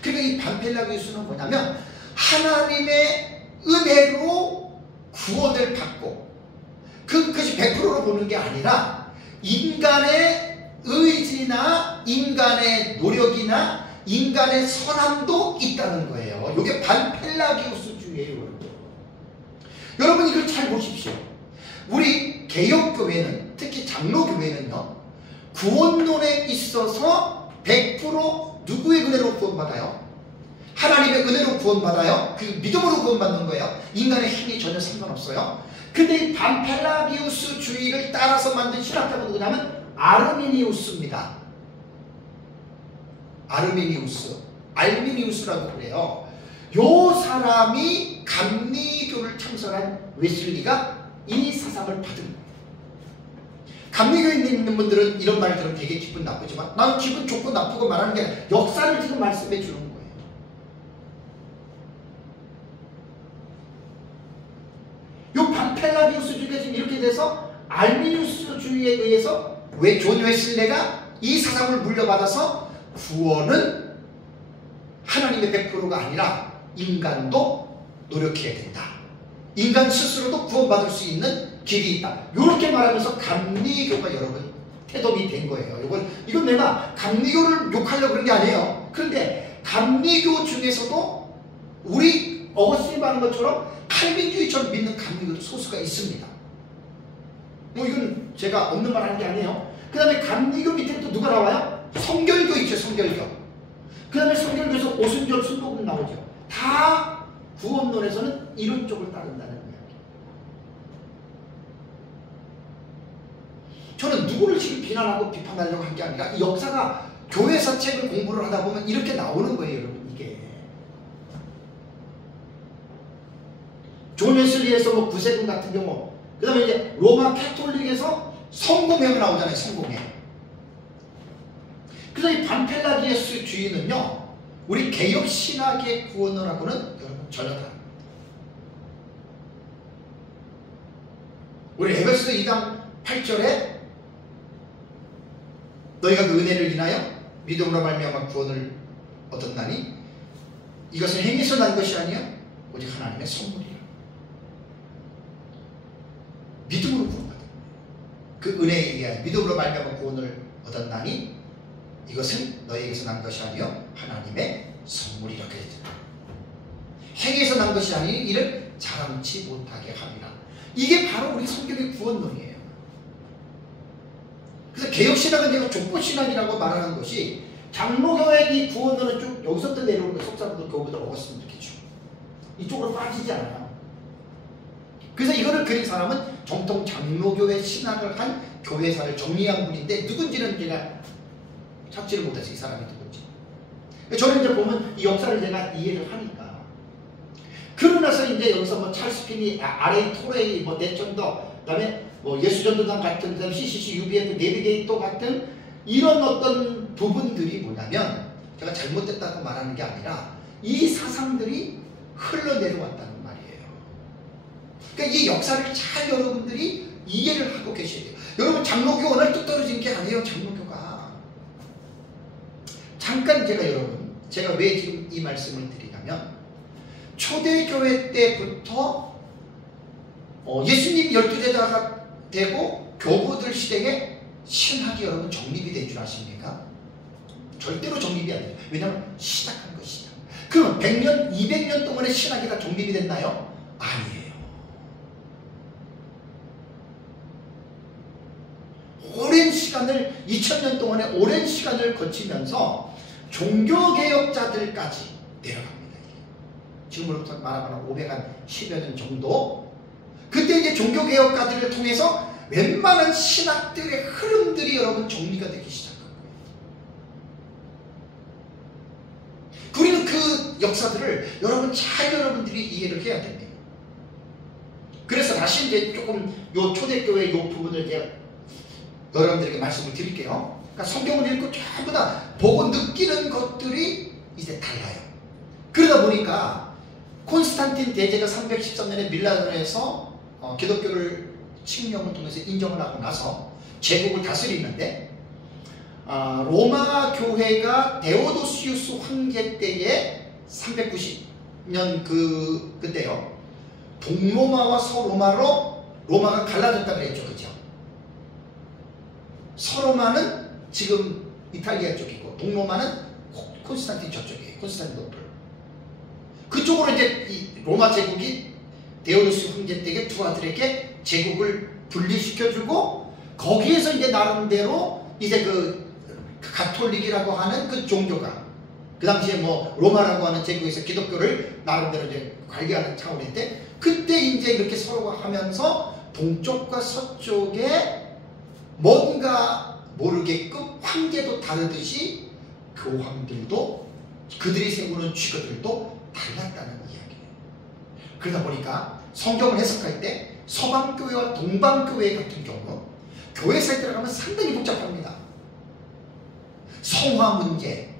그러니까 이 반필라기우스는 뭐냐면 하나님의 은혜로 구원을 받고 그것이 100%로 보는 게 아니라 인간의 의지나 인간의 노력이나 인간의 선함도 있다는 거예요. 이게 반펠라기우스주의예요, 여러분. 여러분 이걸 잘 보십시오. 우리 개혁교회는, 특히 장로교회는요, 구원론에 있어서 100% 누구의 은혜로 구원받아요? 하나님의 은혜로 구원받아요. 그 믿음으로 구원받는 거예요. 인간의 힘이 전혀 상관없어요. 근데 이 반펠라기우스주의를 따라서 만든 신학자가 누구냐면 아르미니우스입니다. 알미니우스라고 그래요. 요 사람이 감리교를 창설한 웨슬리가 이 사상을 받은 거예요. 감리교에 있는 분들은 이런 말 들으면 되게 기분 나쁘지만 나는 기분 좋고 나쁘고 말하는 게 아니라 역사를 지금 말씀해 주는 거예요. 요 반펠라기우스주의가 지금 이렇게 돼서 알미니우스주의에 의해서 왜 존 웨슬레가 이 사상을 물려받아서 구원은 하나님의 100%가 아니라 인간도 노력해야 된다. 인간 스스로도 구원받을 수 있는 길이 있다. 이렇게 말하면서 감리교가 여러분 태동이 된 거예요. 이건 내가 감리교를 욕하려고 그런 게 아니에요. 그런데 감리교 중에서도 우리 어거스틴이 말한 것처럼 칼빈주의처럼 믿는 감리교도 소수가 있습니다. 뭐 이건 제가 없는 말 하는 게 아니에요. 그 다음에 감리교 밑에 또 누가 나와요? 성결교 있죠, 성결교. 그 다음에 성결교에서 오순절 순복음 나오죠. 다 구원론에서는 이런 쪽을 따른다는 이야기. 저는 누구를 지금 비난하고 비판하려고 한 게 아니라 이 역사가 교회사 책을 공부를 하다 보면 이렇게 나오는 거예요, 여러분. 이게 존 웨슬리에서 뭐 구세군 같은 경우, 그 다음에 이제 로마 캐톨릭에서 성공회가 나오잖아요, 성공회. 그래서 이 반펠라기우스주의는요, 우리 개혁신학의 구원론하고는 여러분 전혀 다릅니다. 우리 에베소서 2장 8절에 너희가 그 은혜를 인하여 믿음으로 말미암아 구원을 얻었나니 이것은 행위에서 난 것이 아니요 오직 하나님의 선물이라. 믿음으로 구원받은 그 은혜에 의하여 믿음으로 말미암아 구원을 얻었나니 이것은 너희에게서 난 것이 아니요 하나님의 선물이라 그랬잖아요. 행위에서 난 것이 아니 이를 자랑치 못하게 함이라. 이게 바로 우리 성경의 구원론이에요. 그래서 개혁신학은 내가 족보신학이라고 말하는 것이 장로교회 이 구원론은 쭉 여기서부터 내려오는 거예요. 속사부터 교부터 어거스틴 이렇게 쭉 이쪽으로 빠지지 않아요. 그래서 이거를 그린 사람은 정통 장로교회 신학을 한 교회사를 정리한 분인데 누군지는 제가 찾지를 못해서 이 사람이 누군지. 저는 이제 보면 이 역사를 제가 이해를 하니까. 그러고 나서 이제 여기서 뭐 찰스 피니, R.A. 토레이, 뭐 대천도, 그 다음에 뭐 예수전도단 같은, 그 다음에 CCC, UBF, 내비게이터 같은 이런 어떤 부분들이 뭐냐면 제가 잘못됐다고 말하는 게 아니라 이 사상들이 흘러내려왔다는 말이에요. 그러니까 이 역사를 잘 여러분들이 이해를 하고 계셔야 돼요. 여러분 장로교 오늘 뚝 떨어진 게 아니에요. 장로교가. 잠깐 제가 왜 지금 이 말씀을 드리냐면 초대교회 때부터 예수님 12제자가 되고 교부들 시대에 신학이 여러분 정립이 된 줄 아십니까? 절대로 정립이 안 돼요. 왜냐하면 시작한 것이다. 그럼 100년, 200년 동안의 신학이 다 정립이 됐나요? 아니에요. 오랜 시간을 2000년 동안의 오랜 시간을 거치면서 종교개혁자들까지 내려갑니다. 지금으로부터 말하면 510여 년 정도. 그때 이제 종교개혁가들을 통해서 웬만한 신학들의 흐름들이 여러분 정리가 되기 시작한 거예요. 우리는 그 역사들을 여러분들이 이해를 해야 됩니다. 그래서 다시 이제 조금 요 초대교회 요 부분을 이제 여러분들에게 말씀을 드릴게요. 그러니까 성경을 읽고 전부 다 보고 느끼는 것들이 이제 달라요. 그러다 보니까 콘스탄틴 대제가 313년에 밀라노에서 기독교를 칙령을 통해서 인정을 하고 나서 제국을 다스리는데 로마 교회가 데오도시우스 황제 때에 390년 그때요. 동로마와 서로마로 로마가 갈라졌다 그랬죠. 그죠? 서로마는 지금 이탈리아 쪽이고 동로마는 콘스탄틴 저쪽이에요. 콘스탄티노플. 그쪽으로 이제 이 로마 제국이 데오도시우스 황제 때에 두 아들에게 제국을 분리시켜주고 거기에서 이제 나름대로 이제 그 가톨릭이라고 하는 그 종교가 그 당시에 뭐 로마라고 하는 제국에서 기독교를 나름대로 이제 관리하는 차원인데 그때 이제 이렇게 서로가 하면서 동쪽과 서쪽에 뭔가 모르게끔 황제도 다르듯이 교황들도 그들이 세우는 쥐거들도 달랐다는 이야기예요. 그러다 보니까 성경을 해석할 때 서방교회와 동방교회 같은 경우 교회사에 들어가면 상당히 복잡합니다. 성화 문제,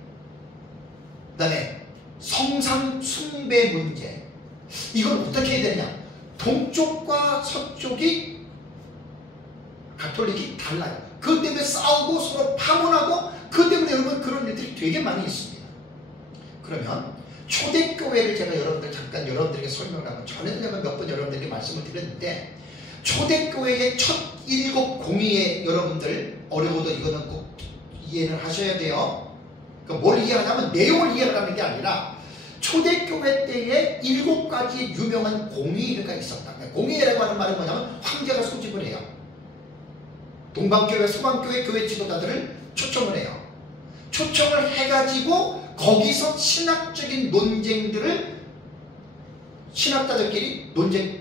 그 다음에 성상 숭배 문제, 이건 어떻게 해야 되느냐. 동쪽과 서쪽이 가톨릭이 달라요. 그것 때문에 싸우고 서로 파문하고 그것 때문에 여러분 그런 일들이 되게 많이 있습니다. 그러면 초대교회를 제가 잠깐 여러분들에게 설명을 하고 전에도 제가 몇 번 여러분들에게 말씀을 드렸는데 초대교회의 첫 7 공의에 여러분들 어려워도 이거는 꼭 이해를 하셔야 돼요. 그러니까 뭘 이해하냐면 내용을 이해하는 게 아니라 초대교회 때에 7가지 유명한 공의회가 있었다. 공의회라고 하는 말은 뭐냐면 황제가 소집을 해요. 동방교회, 서방교회 교회 지도자들을 초청을 해요. 초청을 해가지고 거기서 신학적인 논쟁들을 신학자들끼리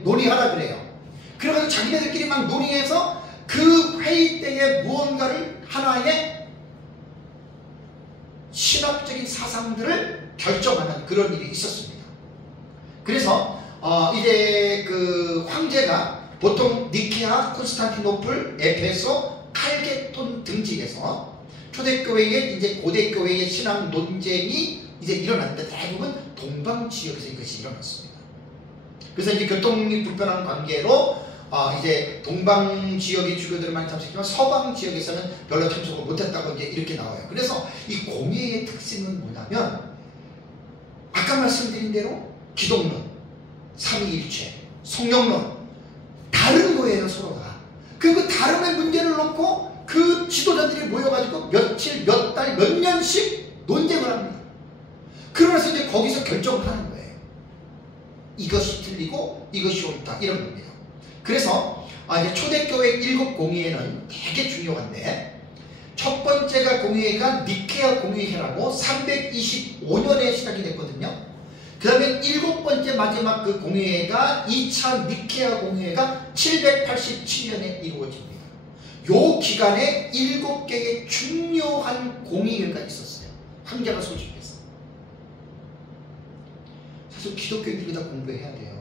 논의하라 그래요. 그래가지고 자기네들끼리 막 논의해서 그 회의 때에 무언가를 하나의 신학적인 사상들을 결정하는 그런 일이 있었습니다. 그래서 이제 그 황제가 보통 니케아, 콘스탄티노플, 에페소, 칼게돈 등지에서 초대교회의 이제 고대교회의 신앙 논쟁이 이제 일어났는데 대부분 동방 지역에서 이것이 일어났습니다. 그래서 이제 교통이 불편한 관계로 이제 동방 지역의 주교들은 많이 참석했지만 서방 지역에서는 별로 참석을 못했다고 이제 이렇게 나와요. 그래서 이 공예의 특징은 뭐냐면 아까 말씀드린 대로 기독론, 삼위일체, 성령론 다른 거예요 서로가. 그 다름의 문제를 놓고 그 지도자들이 모여가지고 며칠, 몇 달, 몇 년씩 논쟁을 합니다. 그러면서 이제 거기서 결정을 하는 거예요. 이것이 틀리고 이것이 옳다 이런 겁니다. 그래서 이제 초대교회 7 공의회는 되게 중요한데 첫 번째가 공의회가 니케아 공의회라고 325년에 시작이 됐거든요. 그 다음에 7번째 마지막 그 공의회가 2차 니케아 공의회가 787년에 이루어집니다. 요 기간에 7개의 중요한 공의회가 있었어요. 황제가 소집해서. 사실 기독교인들이 다 공부해야 돼요.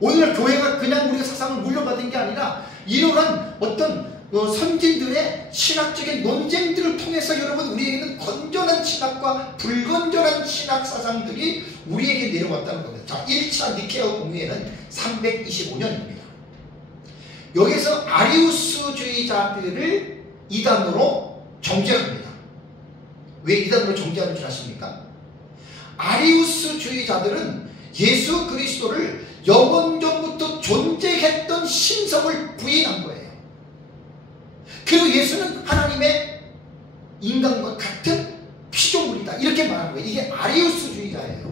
오늘 교회가 그냥 우리가 사상을 물려받은 게 아니라 이러한 어떤 선진들의 신학적인 논쟁들을 통해서 여러분 우리에게는 건전한 신학과 불건전한 신학 사상들이 우리에게 내려왔다는 겁니다. 자, 1차 니케아 공의회는 325년입니다. 여기서 아리우스주의자들을 이단으로 정죄합니다. 왜 이단으로 정죄하는 줄 아십니까? 아리우스주의자들은 예수 그리스도를 영원전부터 존재했던 신성을 부인한 거예요. 그리고 예수는 하나님의 인간과 같은 피조물이다 이렇게 말한 거예요. 이게 아리우스주의자예요.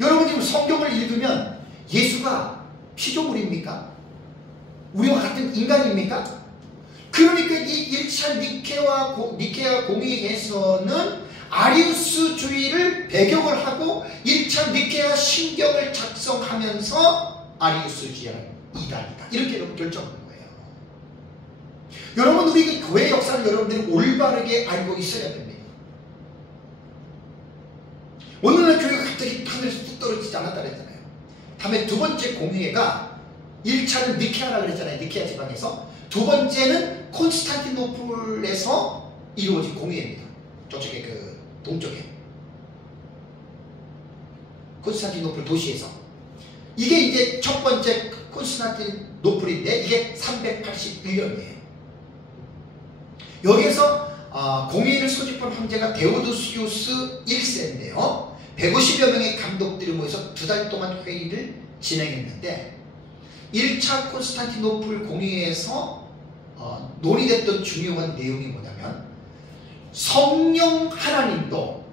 여러분 지금 성경을 읽으면 예수가 피조물입니까? 우리와 같은 인간입니까? 그러니까 이 1차 니케아 공의회에서는 아리우스주의를 배경을 하고 1차 니케아 신경을 작성하면서 아리우스주의는 이단이다 이렇게 결정한 거예요. 여러분 우리 교회 역사를 여러분들이 올바르게 알고 있어야 됩니다. 오늘날 교회가 갑자기 하늘에서 뚝 떨어지지 않았다 그랬잖아요. 다음에 두 번째 공회가 1차는 니케아라 그랬잖아요. 니케아 지방에서. 두 번째는 콘스탄티노플에서 이루어진 공회입니다. 저쪽에 그 동쪽에 콘스탄티노플 도시에서. 이게 이제 첫 번째 콘스탄티노플인데 이게 381년이에요. 여기에서 공회를 소집한 황제가 데오도시우스 1세인데요. 150여 명의 감독들이 모여서 2달 동안 회의를 진행했는데 1차 콘스탄티노플 공회에서 논의됐던 중요한 내용이 뭐냐면 성령 하나님도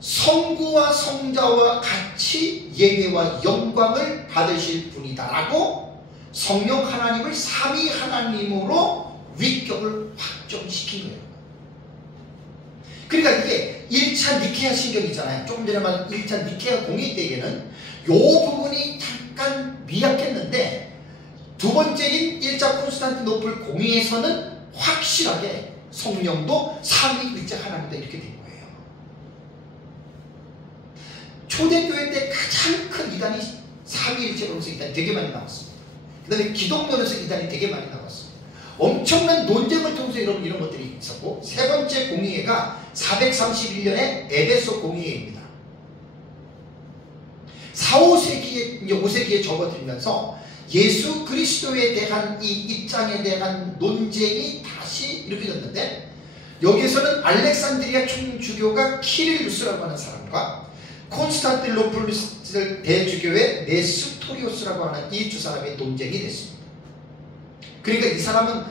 성부와 성자와 같이 예배와 영광을 받으실 분이다라고 성령 하나님을 삼위 하나님으로 위격을 확정시킨 거예요. 그러니까 이게 1차 니케아 신경이잖아요. 조금 전에 말한 1차 니케아 공의 때에는 이 부분이 잠깐 미약했는데 두 번째인 1차 콘스탄티노플 공의에서는 확실하게 성령도 삼위일체 하나님이다 이렇게 된 거예요. 초대교회 때 가장 큰 이단이 삼위일체론에서 이단이 되게 많이 나왔습니다. 그 다음에 기독론에서 이단이 되게 많이 나왔습니다. 엄청난 논쟁을 통해서 이런 것들이 있었고 세 번째 공의회가 431년에 에베소 공의회입니다. 4, 5세기에, 이제 5세기에 접어들면서 예수 그리스도에 대한 이 입장에 대한 논쟁이 다시 이렇게 됐는데 여기에서는 알렉산드리아 총주교가 키릴루스라고 하는 사람과 콘스탄티노플 대주교의 네스토리오스라고 하는 이 두 사람의 논쟁이 됐습니다. 그러니까 이 사람은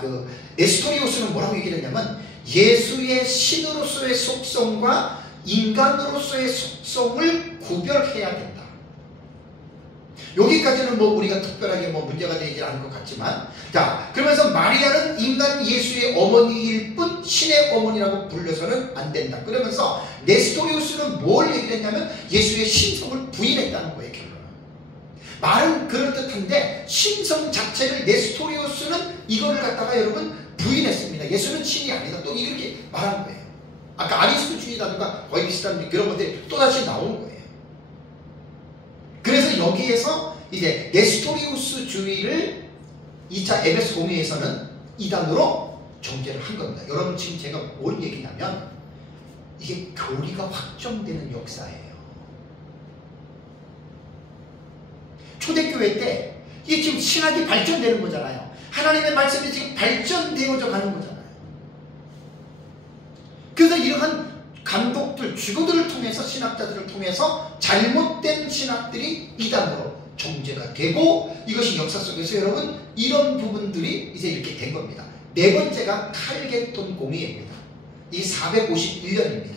그 네스토리오스는 뭐라고 얘기를 했냐면 예수의 신으로서의 속성과 인간으로서의 속성을 구별해야 된다. 여기까지는 뭐 우리가 특별하게 뭐 문제가 되지 않을 것 같지만 자 그러면서 마리아는 인간 예수의 어머니일 뿐 신의 어머니라고 불려서는 안 된다. 그러면서 네스토리우스는 뭘 얘기를 했냐면 예수의 신성을 부인했다는 거예요. 결론은 말은 그럴듯한데 신성 자체를 네스토리우스는 이거를 갖다가 여러분 부인했습니다. 예수는 신이 아니다. 또 이렇게 말한 거예요. 아까 아리스토주의라든가 거의 비슷한 그런 것들이 또다시 나오는 거예요. 그래서 여기에서 이제 네스토리우스주의를 2차 에베소 공의에서는 이단으로 정죄를 한 겁니다. 여러분 지금 제가 뭘 얘기냐면 이게 교리가 확정되는 역사예요. 초대교회 때 이게 지금 신학이 발전되는 거잖아요. 하나님의 말씀이 지금 발전되어져 가는 거잖아요. 그래서 이러한 감독들, 주교들을 통해서 신학자들을 통해서 잘못된 신학들이 이단으로 정죄가 되고 이것이 역사 속에서 여러분 이런 부분들이 이제 이렇게 된 겁니다. 네 번째가 칼게톤 공의회입니다. 이게 451년입니다.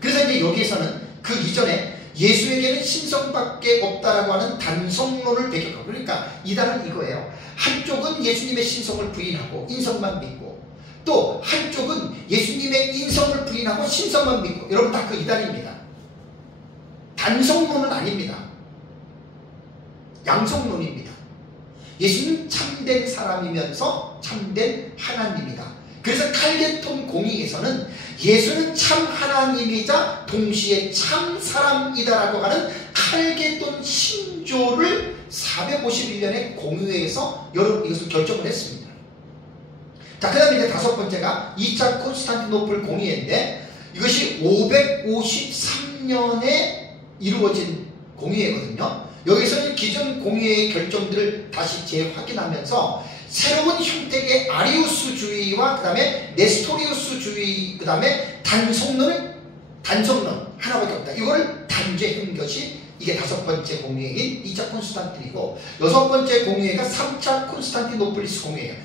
그래서 이제 여기에서는 그 이전에 예수에게는 신성밖에 없다라고 하는 단성론을 배격하고 그러니까 이단은 이거예요. 한쪽은 예수님의 신성을 부인하고 인성만 믿고 또 한쪽은 예수님의 인성을 부인하고 신성만 믿고 여러분 다 그 이단입니다. 단성론은 아닙니다. 양성론입니다. 예수는 참된 사람이면서 참된 하나님이다. 그래서 칼게톤 공의에서는 예수는 참 하나님이자 동시에 참 사람이다라고 하는 칼게톤 신조를 451년에 공의회에서 여러분 이것을 결정을 했습니다. 자, 그 다음에 이제 다섯 번째가 2차 콘스탄티노플 공의회인데 이것이 553년에 이루어진 공의회거든요. 여기서는 기존 공의회의 결정들을 다시 재확인하면서 새로운 형태의 아리우스주의와 그 다음에 네스토리우스주의 그 다음에 단성론 하나밖에 없다. 이걸 단죄한 것이 이게 다섯 번째 공의회인 2차 콘스탄틴이고 여섯 번째 공의회가 3차 콘스탄티노플리스 공의회예요.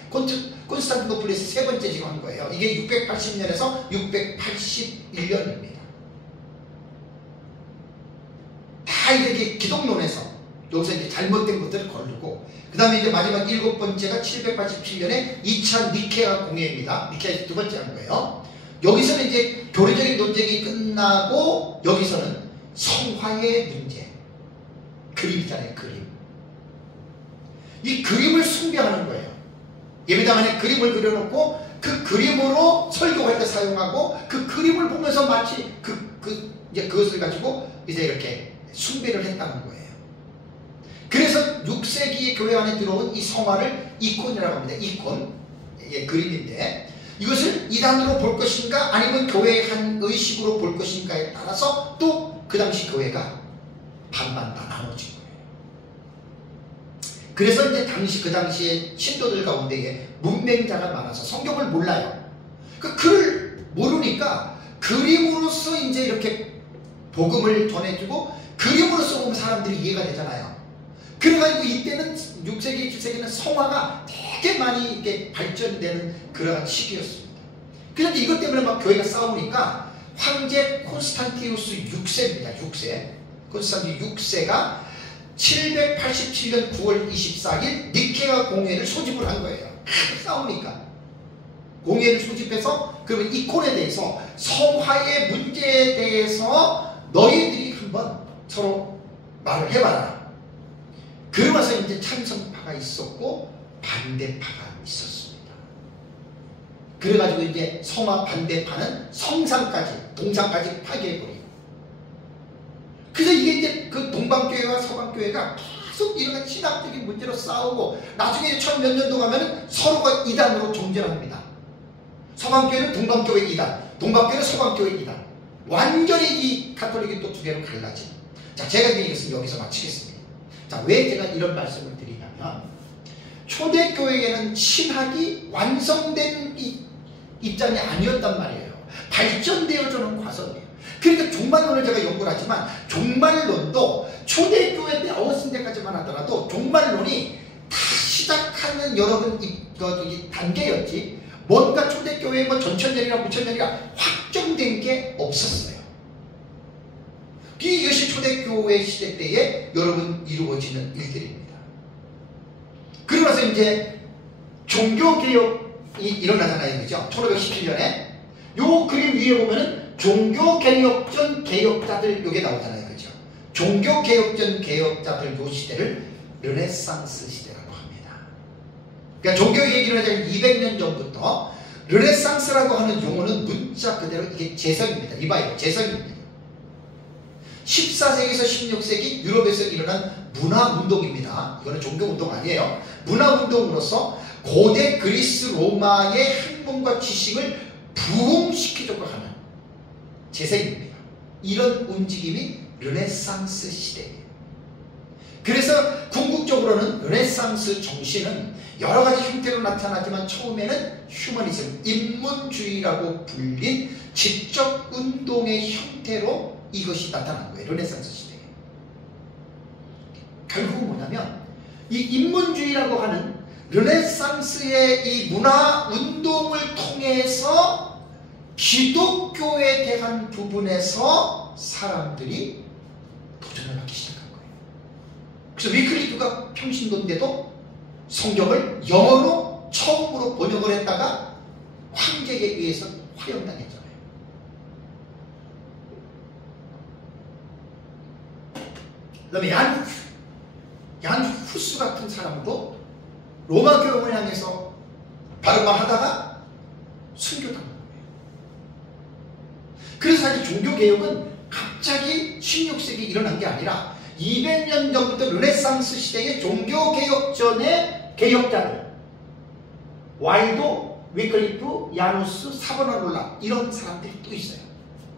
콘스탄티노플리스 세 번째 지금 한 거예요. 이게 680년에서 681년입니다. 다 이렇게 기독론에서 여기서 이제 잘못된 것들을 거르고 그 다음에 이제 마지막 일곱 번째가 787년에 2차 니케아 공회입니다. 니케아 두 번째 한 거예요. 여기서는 이제 교리적인 논쟁이 끝나고 여기서는 성화의 문제 그림이잖아요. 그림. 이 그림을 숭배하는 거예요. 예배당 안에 그림을 그려놓고 그 그림으로 설교할 때 사용하고 그 그림을 보면서 마치 이제 그것을 가지고 이제 이렇게 숭배를 했다는 거예요. 그래서 6세기의 교회 안에 들어온 이 성화를 이콘이라고 합니다. 이콘. 예, 그림인데 이것을 이단으로 볼 것인가 아니면 교회의 한 의식으로 볼 것인가에 따라서 또 그 당시 교회가 반반 다 나눠진 거예요. 그래서 이제 그 당시에 신도들 가운데에 문맹자가 많아서 성경을 몰라요. 그 글을 모르니까 그림으로써 이제 이렇게 복음을 전해주고 그림으로써 보면 사람들이 이해가 되잖아요. 그래가지고 이때는 6세기, 7세기는 성화가 되게 많이 이렇게 발전되는 그러한 시기였습니다. 그런데 이것 때문에 막 교회가 싸우니까 황제 콘스탄티누스 6세입니다. 6세. 콘스탄티누스 6세가 787년 9월 24일 니케아 공회를 소집을 한 거예요. 싸우니까. 공회를 소집해서 그러면 이콘에 대해서 성화의 문제에 대해서 너희들이 한번 서로 말을 해봐라. 그러면서 이제 찬성파가 있었고 반대파가 있었습니다. 그래가지고 이제 성화 반대파는 성상까지 동상까지 파괴해버리고 그래서 이게 이제 그 동방교회와 서방교회가 계속 이런 신학적인 문제로 싸우고 나중에 1000몇 년도 가면은 서로가 이단으로 정전합니다. 서방교회는 동방교회 이단, 동방교회는 서방교회 이단. 완전히 이 가톨릭이 또 두 개로 갈라진. 자, 제가 이것은 여기서 마치겠습니다. 자, 왜 제가 이런 말씀을 드리냐면 초대교회에는 신학이 완성된 입장이 아니었단 말이에요. 발전되어주는 과정이에요. 그러니까 종말론을 제가 연구를 하지만 종말론도 초대교회 때 어렸을 때까지만 하더라도 종말론이 다 시작하는 여러분 단계였지 뭔가 초대교회 뭐 전천년이나 무천년이나 확정된 게 없었어요. 이것이 초대교회 시대 때에 여러분 이루어지는 일들입니다. 그러고 나서 이제 종교개혁이 일어나잖아요. 그죠? 1517년에 요 그림 위에 보면은 종교개혁전 개혁자들 요게 나오잖아요. 그죠? 종교개혁전 개혁자들 요 시대를 르네상스 시대라고 합니다. 그러니까 종교개혁이 일어나기 200년 전부터 르네상스라고 하는 용어는 문자 그대로 이게 재성입니다. 리바이벌, 재성입니다. 14세기에서 16세기 유럽에서 일어난 문화운동입니다. 이거는 종교운동 아니에요. 문화운동으로서 고대 그리스 로마의 학문과 지식을 부흥시키려고 하는 재생입니다. 이런 움직임이 르네상스 시대예요. 그래서 궁극적으로는 르네상스 정신은 여러 가지 형태로 나타나지만 처음에는 휴머니즘, 인문주의라고 불린 지적 운동의 형태로 이것이 나타난 거예요. 르네상스 시대에. 결국은 뭐냐면 이 인문주의라고 하는 르네상스의 이 문화운동을 통해서 기독교에 대한 부분에서 사람들이 도전을 하기 시작한 거예요. 그래서 위클리프가 평신도인데도 성경을 영어로 처음으로 번역을 했다가 황제에 의해서 화형당했잖아요. 그 다음에 얀 후스 같은 사람도 로마 교회를 향해서 바른말 하다가 순교당한 거예요. 그래서 사실 종교개혁은 갑자기 16세기 일어난 게 아니라 200년 전부터 르네상스 시대의 종교개혁전의 개혁자들 와일도, 위클리프, 야누스, 사보나롤라 이런 사람들이 또 있어요.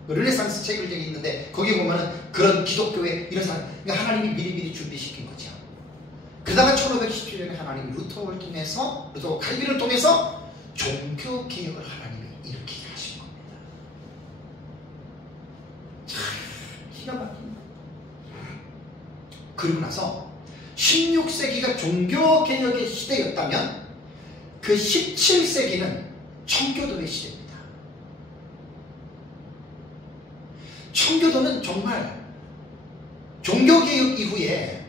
르네상스 책을 저기 있는데 거기 보면은 그런 기독교의 이런 사람, 그러니까 하나님이 미리미리 준비시킨 거죠. 그러다가 1517년에 하나님이 루터를 통해서, 루터 칼빈을 통해서 종교개혁을 하나님이 일으키게 하신 겁니다. 참 기가 막힙니다. 그리고 나서 16세기가 종교개혁의 시대였다면 그 17세기는 청교도의 시대입니다. 청교도는 정말 종교개혁 이후에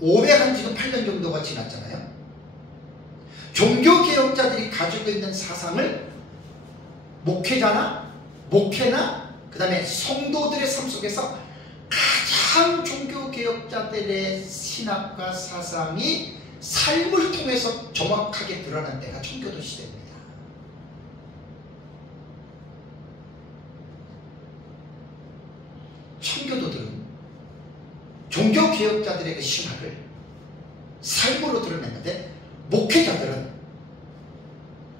500한 지금 8년 정도가 지났잖아요. 종교개혁자들이 가지고 있는 사상을 목회나 그 다음에 성도들의 삶 속에서 가장 종교개혁자들의 신학과 사상이 삶을 통해서 정확하게 드러난 때가 청교도 시대입니다. 청교도들은 종교개혁자들의 그 신학을 삶으로 드러냈는데, 목회자들은,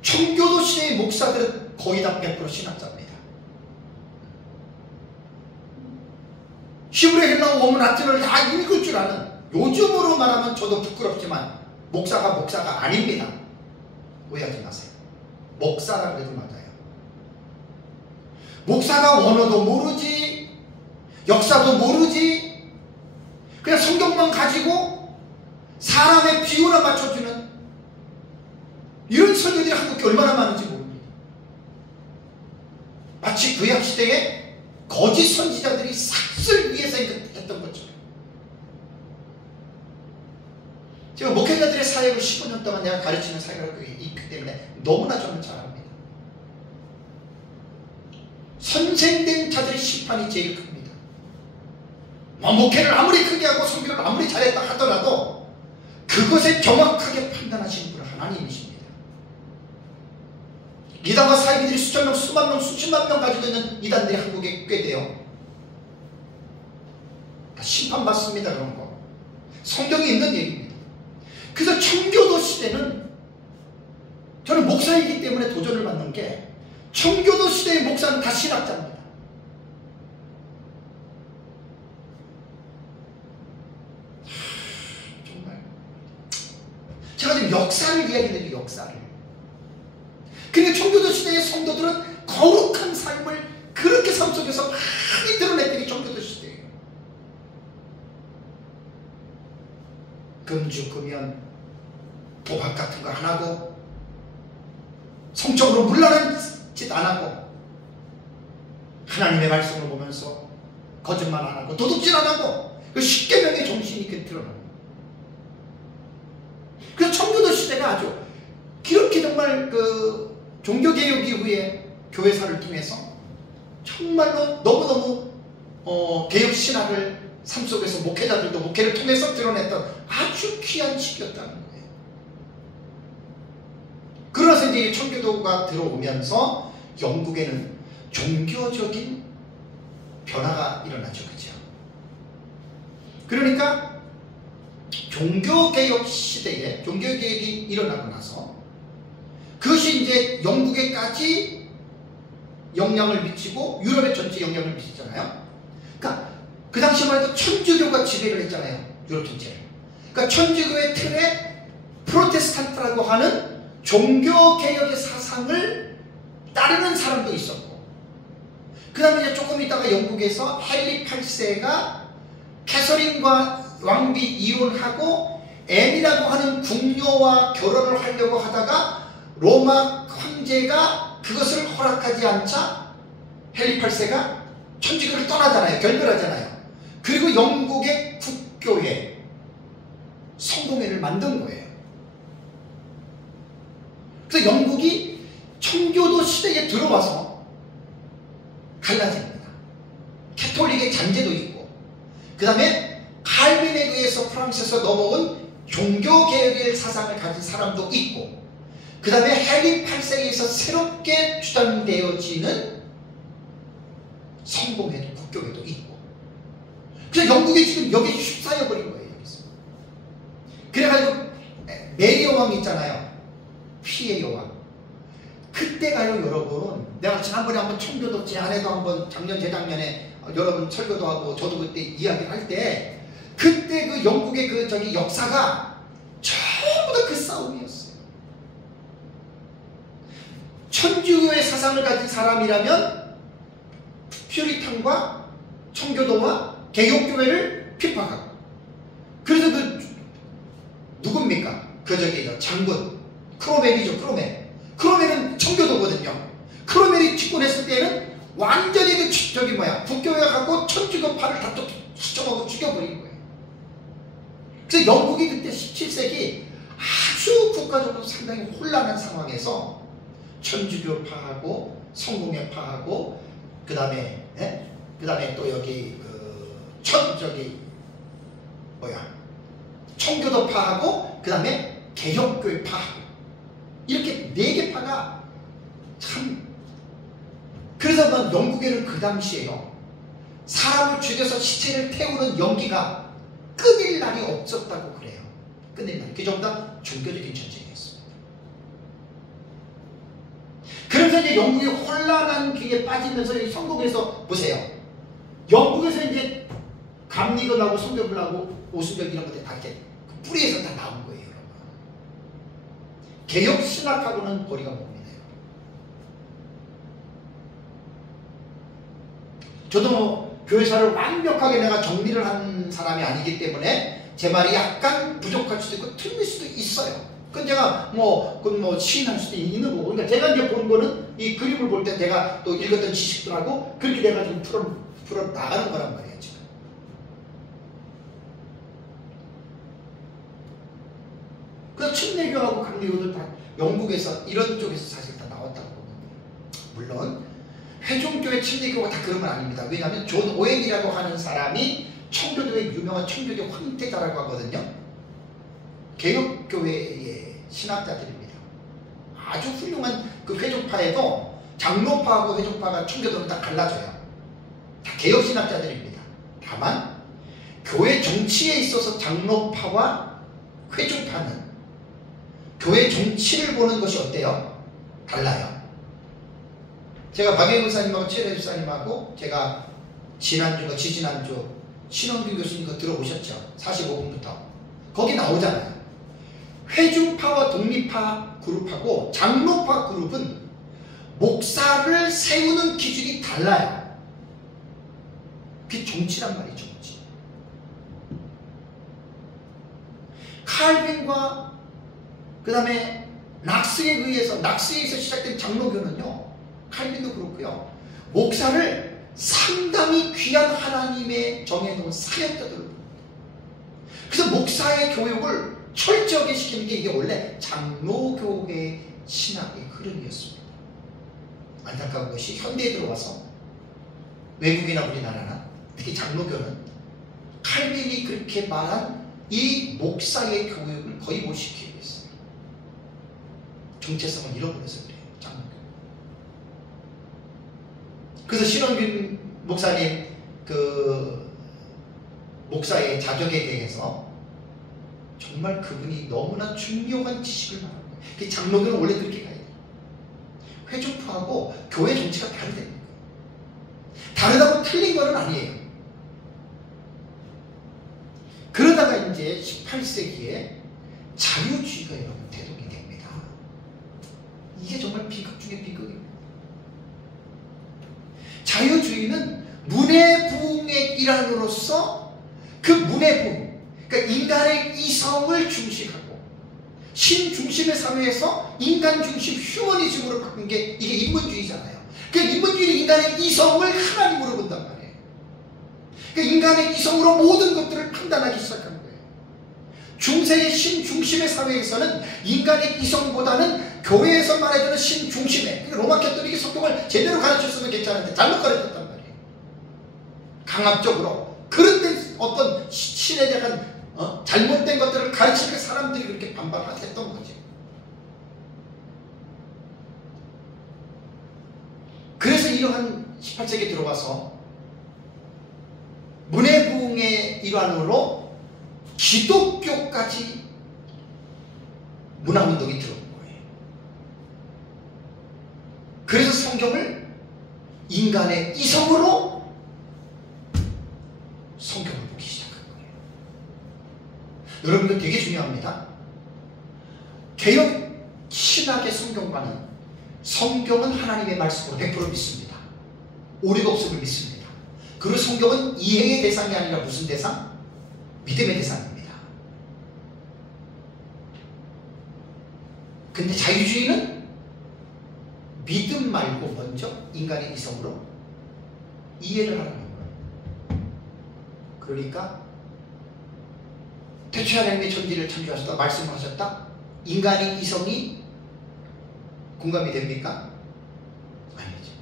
청교도 시대의 목사들은 거의 다 100% 신학자입니다. 히브리 헬라어 원문 라틴어를 다 읽을 줄 아는, 요즘으로 말하면 저도 부끄럽지만 목사가 아닙니다. 오해하지 마세요. 목사라 그래도 맞아요. 목사가 원어도 모르지, 역사도 모르지, 그냥 성경만 가지고 사람의 비유나 맞춰주는 이런 설교들이 한국에 얼마나 많은지 모릅니다. 마치 구약시대에 거짓 선지자들이 삭슬 위해서 했던 것처럼. 제가 목회자들의 사역을 15년 동안 내가 가르치는 사역을 있기 때문에 너무나 저는 잘 압니다. 선생된 자들의 심판이 제일 큽니다. 목회를 아무리 크게 하고 선교를 아무리 잘했다 하더라도 그것에 정확하게 판단하시는 분은 하나님이십니다. 이단과 사이비들이 수천 명, 수만 명, 수십만 명 가지고 있는 이단들이 한국에 꽤 돼요. 다 심판받습니다. 그런 거 성경에 있는 얘기입니다. 그래서 청교도 시대는, 저는 목사이기 때문에 도전을 받는 게, 청교도 시대의 목사는 다 신학자입니다. 정말 제가 지금 역사를 이야기드리는, 역사를. 그러니까 청교도 시대의 성도들은 거룩한 삶을 그렇게 삶 속에서 많이 드러냈던 게 청교도 시대예요. 금주, 금연, 도박 같은 거 안 하고, 성적으로 물러난 짓 안 하고, 하나님의 말씀을 보면서 거짓말 안 하고, 도둑질 안 하고, 그 십계명의 정신이 이렇게 드러나고. 그래서 청교도 시대가 아주 그렇게 정말 그 종교개혁 이후에 교회사를 통해서 정말로 너무너무 개혁 신학을 삶 속에서 목회자들도 목회를 통해서 드러냈던 아주 귀한 시기였다는 거예요. 그러나서 이제 청교도가 들어오면서 영국에는 종교적인 변화가 일어나죠. 그죠? 그러니까 종교개혁 시대에, 종교개혁이 일어나고 나서 그것이 이제 영국에까지 영향을 미치고 유럽에 전체 영향을 미치잖아요. 그러니까 그 당시만 해도 천주교가 지배를 했잖아요. 유럽 전체를. 그러니까 천주교의 틀에 프로테스탄트라고 하는 종교개혁의 사상을 따르는 사람도 있었고, 그 다음에 이제 조금 있다가 영국에서 헨리 8세가 캐서린과 왕비 이혼하고 앤이라고 하는 궁녀와 결혼을 하려고 하다가 로마 황제가 그것을 허락하지 않자 헨리 8세가 천주교를 떠나잖아요. 결별하잖아요. 그리고 영국의 국교회 성공회를 만든 거예요. 그래서 영국이 청교도 시대에 들어와서 갈라집니다. 캐톨릭의 잔재도 있고, 그 다음에 칼빈에 의해서 프랑스에서 넘어온 종교개혁의 사상을 가진 사람도 있고, 그 다음에 헨리 8세에서 새롭게 주장되어지는 성공회도, 국교회도 있고. 그래서 영국이 지금 여기에 휩싸여버린 거예요. 여기서. 그래가지고 메리 여왕 있잖아요. 피해 여왕. 그때가요, 여러분, 내가 지난번에 한번 청교도 제안에도 한번 작년 재작년에 여러분 설교도 하고 저도 그때 이야기를 할 때, 그때 그 영국의 그 저기 역사가 전부 다 그 싸움이었어요. 천주교의 사상을 가진 사람이라면 퓨리탄과 청교도와 개혁교회를 핍박하고, 그래서 그 누굽니까? 그 저기 장군 크로멜이죠. 크로멜은 청교도거든요. 크로멜이 집권했을 때는 완전히 그 저기 뭐야, 국교회하고 천주교파를 다 수정하고 죽여버린 거예요. 그래서 영국이 그때 17세기 아주 국가적으로 상당히 혼란한 상황에서 천주교파하고 성공회파하고 그 다음에 또 여기 청교도파하고 그 다음에 개혁교회파하고 이렇게 4개 파가 참. 그래서 영국에는 그 당시에요, 사람을 죽여서 시체를 태우는 연기가 끊일 날이 없었다고 그래요. 끝냅니다. 그게 전부 다 종교적인 전쟁이었습니다. 그래서 이제 영국이 혼란한 기에 빠지면서 성공해서 보세요. 영국에서 이제 감리건하고 성교불하고 오순절 이런 것들이 다 이렇게 그 뿌리에서 다 나온 거예요. 여러분. 개혁 신학하고는 거리가 멉니다. 저도 뭐 교회사를 완벽하게 내가 정리를 한 사람이 아니기 때문에 제 말이 약간 부족할 수도 있고 틀릴 수도 있어요. 그건 제가 그건 시인할 수도 있는 거고. 그러니까 제가 이제 본 거는 이 그림을 볼 때 내가 또 읽었던 지식들하고 그렇게 내가 좀 풀어 나가는 거란 말이에요, 지금. 그래서 침례교하고 감리교도 다 영국에서 이런 쪽에서 사실 다 나왔다고 보거든요. 물론 회종교회 침례교가 다 그런 건 아닙니다. 왜냐하면 존 오웬이라고 하는 사람이 청교도의 유명한 청교도 황태자라고 하거든요. 개혁교회의 신학자들입니다. 아주 훌륭한 그 회종파에도 장로파하고 회종파가 청교도는 다 갈라져요. 다 개혁신학자들입니다. 다만 교회 정치에 있어서 장로파와 회종파는 교회 정치를 보는 것이 어때요? 달라요. 제가 박영희 목사님하고 최래 집사님하고 제가 지난주가 지지난주 신원균 교수님 거 들어보셨죠? 45분부터 거기 나오잖아요. 회중파와 독립파 그룹하고 장로파 그룹은 목사를 세우는 기준이 달라요. 그게 정치란 말이죠. 정치. 칼빈과 그 다음에 낙스에서 시작된 장로교는요, 칼빈도 그렇고요, 목사를 상당히 귀한 하나님의 정해놓은 사역자들을, 그래서 목사의 교육을 철저하게 시키는 게 이게 원래 장로교회 신학의 흐름이었습니다. 안타까운 것이 현대에 들어와서 외국이나 우리나라나 특히 장로교는 칼빈이 그렇게 말한 이 목사의 교육을 거의 못 시키고 있어요. 정체성을 잃어버려서 그래요. 장로교. 그래서 신원균 목사님 그 목사의 자격에 대해서 정말 그분이 너무나 중요한 지식을 말하는 거예요. 그 장로교는 원래 그렇게 가야 돼요. 회중파하고 교회 정치가 다르다는 거예요. 다르다고 틀린 건 아니에요. 그러다가 이제 18세기에 자유주의가 여러분 대동이 됩니다. 이게 정말 비극 중에 비극입니다. 자유주의는 문해부흥의 일환으로서 그 문해부흥, 그러니까 인간의 이성을 중시하고 신중심의 사회에서 인간 중심 휴머니즘으로 바꾼 게 이게 인문주의잖아요. 그 인문주의는 인간의 이성을 하나님으로 본단 말이에요. 그 인간의 이성으로 모든 것들을 판단하기 시작한 거예요. 중세의 신중심의 사회에서는 인간의 이성보다는 교회에서 말해주는 신중심의, 로마 캐톨릭이 성경을 제대로 가르쳤으면 괜찮은데 잘못 가르쳤단 말이에요. 강압적으로. 그런데 어떤 신에 대한 잘못된 것들을 가르치는 사람들이 그렇게 반발했던 거지. 그래서 이러한 18세기에 들어와서 문해부흥의 일환으로 기독교까지 문화운동이 들어온 거예요. 그래서 성경을 인간의 이성으로 성경을 보기 시작한 거예요. 여러분들 되게 중요합니다. 개혁 신학의 성경과는 성경은 하나님의 말씀으로 100% 믿습니다. 오류가 없음을 믿습니다. 그리고 성경은 이해의 대상이 아니라 무슨 대상? 믿음의 대상입니다. 근데 자유주의는 믿음 말고 먼저 인간의 이성으로 이해를 하라는 거예요. 그러니까 태초에 하나님의 천지를 창조하셨다, 말씀을 하셨다. 인간의 이성이 공감이 됩니까? 아니죠.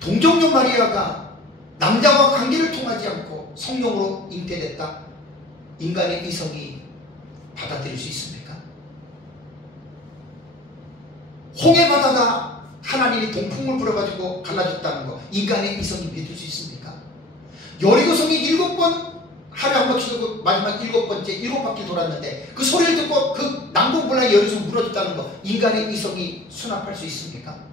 동정녀 마리아가 남자와 관계를 통하지 않고 성령으로 잉태됐다. 인간의 이성이 받아들일 수 있습니까? 홍해 바다가 하나님이 동풍을 불어가지고 갈라졌다는 거 인간의 이성이 믿을 수 있습니까? 여리고성이 7번 하루에 한 바퀴 돌고 마지막 일곱 바퀴 돌았는데 그 소리를 듣고 그 난공불락의 열에서 무너졌다는 거 인간의 이성이 수납할 수 있습니까?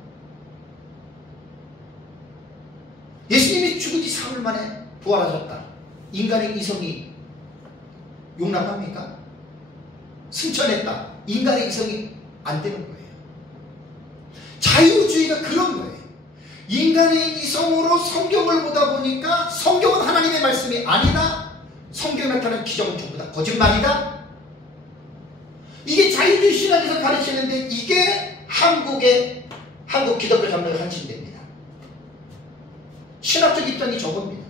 예수님이 죽은 지 사흘 만에 부활하셨다. 인간의 이성이 용납합니까? 승천했다. 인간의 이성이 안 되는 거예요. 자유주의가 그런 거예요. 인간의 이성으로 성경을 보다 보니까 성경은 하나님의 말씀이 아니다. 성경에 나타난 기적은 전부 다 거짓말이다. 이게 자유주의 신학에서 가르치는데 이게 한국 기독교 장로의 한신대입니다. 신학적 입장이 저겁니다.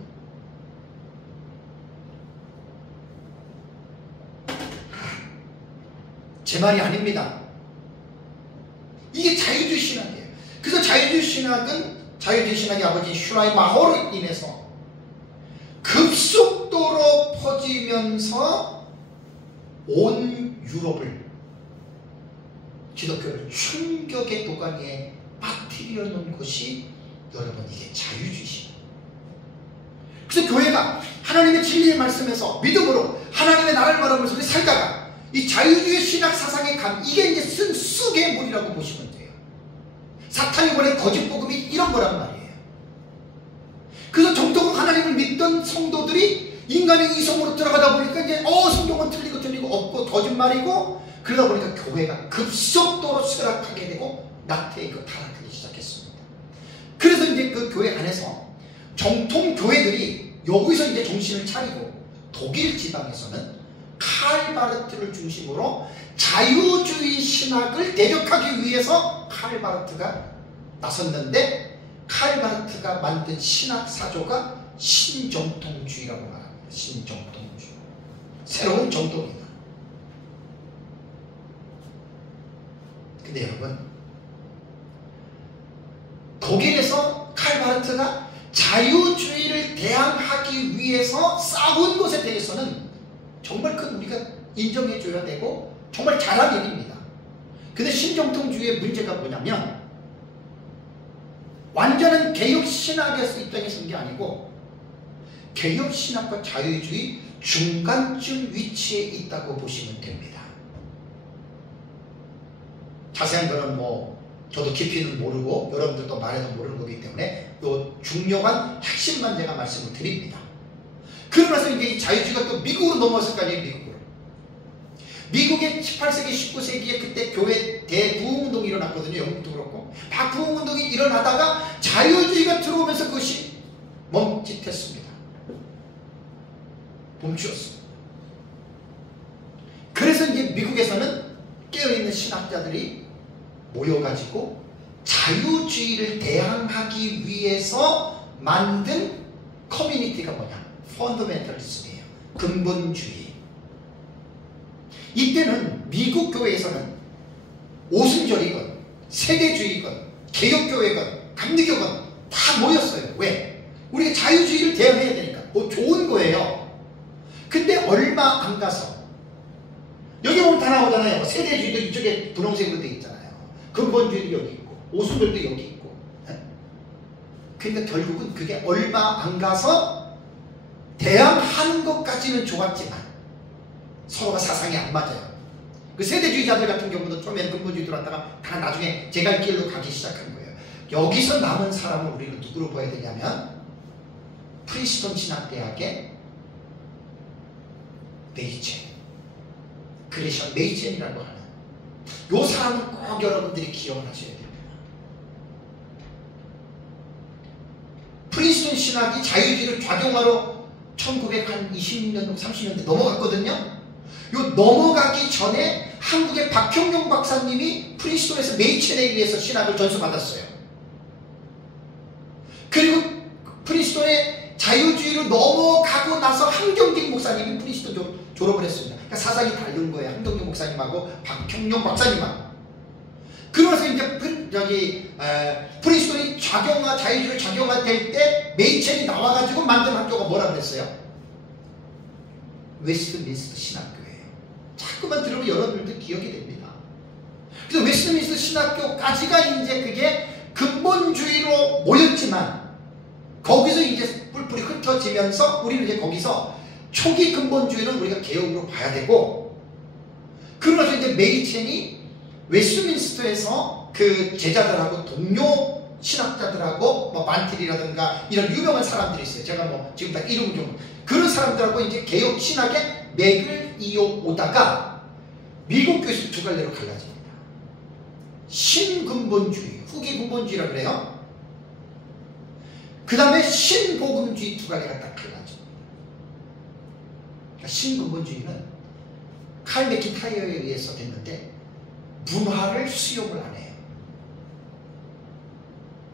제 말이 아닙니다. 이게 자유주의 신학이에요. 그래서 자유주의 신학의 아버지 슈라이마호로 인해서 급속도로 퍼지면서 온 유럽을 기독교를 충격의 도가니에 빠뜨려 놓은 것이 여러분 이게 자유주의 신학. 그래서 교회가 하나님의 진리의 말씀에서 믿음으로 하나님의 나라를 바라보면서 살다가 이 자유주의 신학 사상의 이게 이제 쓴 쑥의 물이라고 보시면 돼요. 사탄이 보낸 거짓 복음이 이런 거란 말이에요. 그래서 정통 하나님을 믿던 성도들이 인간의 이성으로 들어가다 보니까 이제 성경은 틀리고 없고 거짓말이고 그러다 보니까 교회가 급속도로 쇠락하게 되고 나태해지고 타락하기 시작했습니다. 그래서 이제 그 교회 안에서 정통 교회들이 여기서 이제 정신을 차리고 독일 지방에서는 칼 바르트를 중심으로 자유주의 신학을 대적하기 위해서 칼 바르트가 나섰는데 칼 바르트가 만든 신학 사조가 신정통주의라고 말합니다. 신정통주의. 새로운 정통이다. 근데 여러분 독일에서 칼 바르트가 자유주의를 대항하기 위해서 싸운 것에 대해서는 정말 큰 우리가 인정해줘야 되고 정말 잘한 일입니다. 근데 신정통주의의 문제가 뭐냐면 완전한 개혁신학에서 입장에 선 게 아니고 개혁신학과 자유주의 중간쯤 위치에 있다고 보시면 됩니다. 자세한 거는 저도 깊이는 모르고 여러분들도 말해도 모르는 거기 때문에 요 중요한 핵심만 제가 말씀을 드립니다. 그러면서 이제 이 자유주의가 또 미국으로 넘어왔을 거 아니에요. 미국의 18세기, 19세기에 그때 교회 대부흥운동이 일어났거든요. 영국도 그렇고 막 부흥운동이 일어나다가 자유주의가 들어오면서 그것이 멈칫했습니다. 멈추었습니다. 그래서 이제 미국에서는 깨어있는 신학자들이 모여가지고 자유주의를 대항하기 위해서 만든 커뮤니티가 뭐냐? 펀더멘털리즘이에요. 근본주의. 이때는 미국 교회에서는 오순절이건 세대주의건 개혁교회건 감리교건 다 모였어요. 왜? 우리가 자유주의를 대항해야 되니까. 좋은 거예요. 근데 얼마 안 가서 여기 보면 다 나오잖아요. 세대주의도 이쪽에 분홍색으로 되어 있잖아요. 근본주의도 여기 있고 오순절도 여기 있고. 그러니까 결국은 그게 얼마 안 가서 대항하는 것까지는 좋았지만 서로가 사상이 안 맞아요. 그 세대주의자들 같은 경우도 처음에는 근본주의 들어왔다가 다 나중에 제 갈 길로 가기 시작한 거예요. 여기서 남은 사람을 우리는 누구로 봐야 되냐면 프린스턴 신학대학의 메이첸, 그레션 메이첸이라고 하는 요 사람은 꼭 여러분들이 기억을 하셔야 됩니다. 프린스턴 신학이 자유주의를 작용하러 1920년대, 30년대 넘어갔거든요. 요 넘어가기 전에 한국의 박형용 박사님이 프린스턴에서 메이첸에 의해서 신학을 전수받았어요. 그리고 프린스턴에 자유주의로 넘어가고 나서 한경직 목사님이 프린스턴 졸업을 했습니다. 그러니까 사상이 다른 거예요. 한경직 목사님하고 박형용 박사님하고. 그러면서 이제 프린스턴이 자유주의를 작용화될 때 메이첸이 나와가지고 만든 학교가 뭐라 그랬어요? 웨스트민스터 신학교예요. 자꾸만 들으면 여러분들도 기억이 됩니다. 그래서 웨스트민스터 신학교까지가 이제 그게 근본주의로 모였지만 거기서 이제 뿔뿔이 흩어지면서 우리는 이제 거기서 초기 근본주의는 우리가 개혁으로 봐야 되고, 그러면서 이제 메이첸이 웨스트민스터에서 그 제자들하고 동료 신학자들하고 뭐 만틸이라든가 이런 유명한 사람들이 있어요. 제가 뭐 지금 다 이름을 좀, 그런 사람들하고 이제 개혁 신학의 맥을 이어 오다가 미국 교회에서 두 갈래로 갈라집니다. 신근본주의, 후기근본주의라 그래요. 그 다음에 신복음주의 두 갈래가 딱 갈라집니다. 그러니까 신근본주의는 칼 맥킨타이어에 의해서 됐는데 문화를 수용을 안 해요.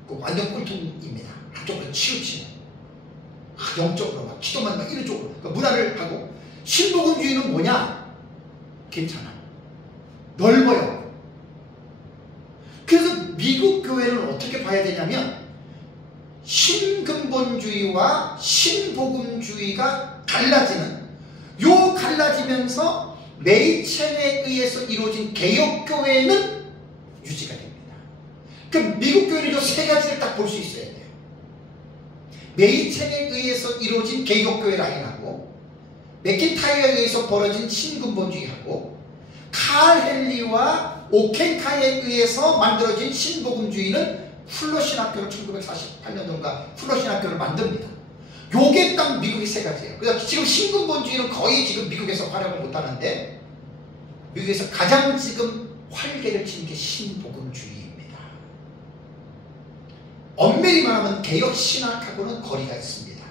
완전 꼴통입니다. 한쪽으로 치우치는, 영적으로 막 기도만 막 이런 쪽으로, 그러니까 문화를 하고. 신복음주의는 뭐냐? 괜찮아, 넓어요. 그래서 미국 교회는 어떻게 봐야 되냐면 신근본주의와 신복음주의가 갈라지는, 요 갈라지면서 메이첸에 의해서 이루어진 개혁교회는 유지가 됩니다. 그럼 미국 교회는 이 세 가지를 딱 볼 수 있어야 돼요. 메이첸에 의해서 이루어진 개혁교회 라인하고, 맥킨타이어에 의해서 벌어진 신근본주의하고, 칼 헨리와 오켄카에 의해서 만들어진 신복음주의는 플러신학교를 1948년도인가 플러신학교를 만듭니다. 요게 딱 미국의 세 가지예요. 그래서 지금 신근본주의는 거의 지금 미국에서 활약을 못하는데, 미국에서 가장 지금 활개를 치는 게 신복음주의입니다. 엄밀히 말하면 개혁신학하고는 거리가 있습니다.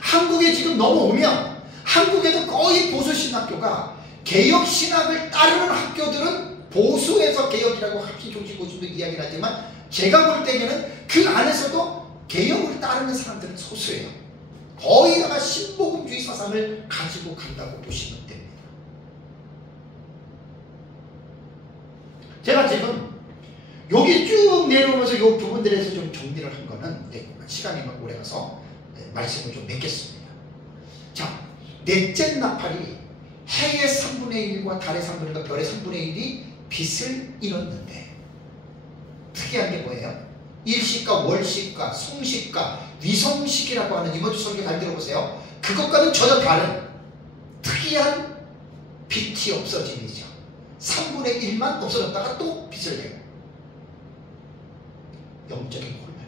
한국에 지금 넘어오면 한국에도 거의 보수신학교가, 개혁신학을 따르는 학교들은 보수에서 개혁이라고 합시종식 보수도 이야기를 하지만, 제가 볼 때에는 그 안에서도 개혁을 따르는 사람들은 소수예요. 거의 다가 신복음주의 사상을 가지고 간다고 보시면 됩니다. 제가 지금 여기 쭉 내려오면서 이 부분들에서 좀 정리를 한 거는, 시간이 오래가서 말씀을 좀 맺겠습니다. 자, 넷째 나팔이 해의 3분의 1과 달의 3분의 1과 별의 3분의 1이 빛을 잃었는데, 특이한 게 뭐예요? 일식과 월식과 송식과 위성식이라고 하는, 이번 주 설교 잘 들어보세요. 그것과는 전혀 다른 특이한 빛이 없어짐이죠. 3분의 1만 없어졌다가 또 빛을 내고, 영적인 혼란입니다.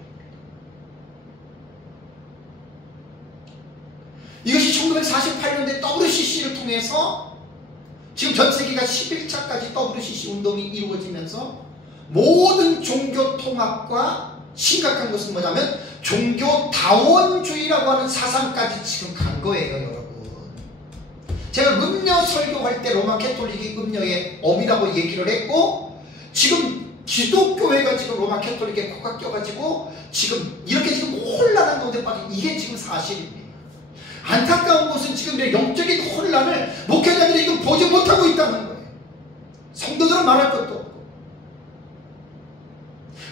이것이 1948년대 WCC를 통해서 지금 전 세계가 11차까지 WCC 운동이 이루어지면서 모든 종교 통합과, 심각한 것은 뭐냐면 종교 다원주의라고 하는 사상까지 지금 간 거예요, 여러분. 제가 음녀 설교할 때 로마 캐톨릭이 음녀의 엄이라고 얘기를 했고, 지금 기독교회가 지금 로마 캐톨릭에 코가 껴가지고 지금 이렇게 지금 혼란한 가운데 빠진, 이게 지금 사실입니다. 안타까운 것은 지금 영적인 혼란을 목회자들이 지금 보지 못하고 있다는 거예요. 성도들은 말할 것도 없고.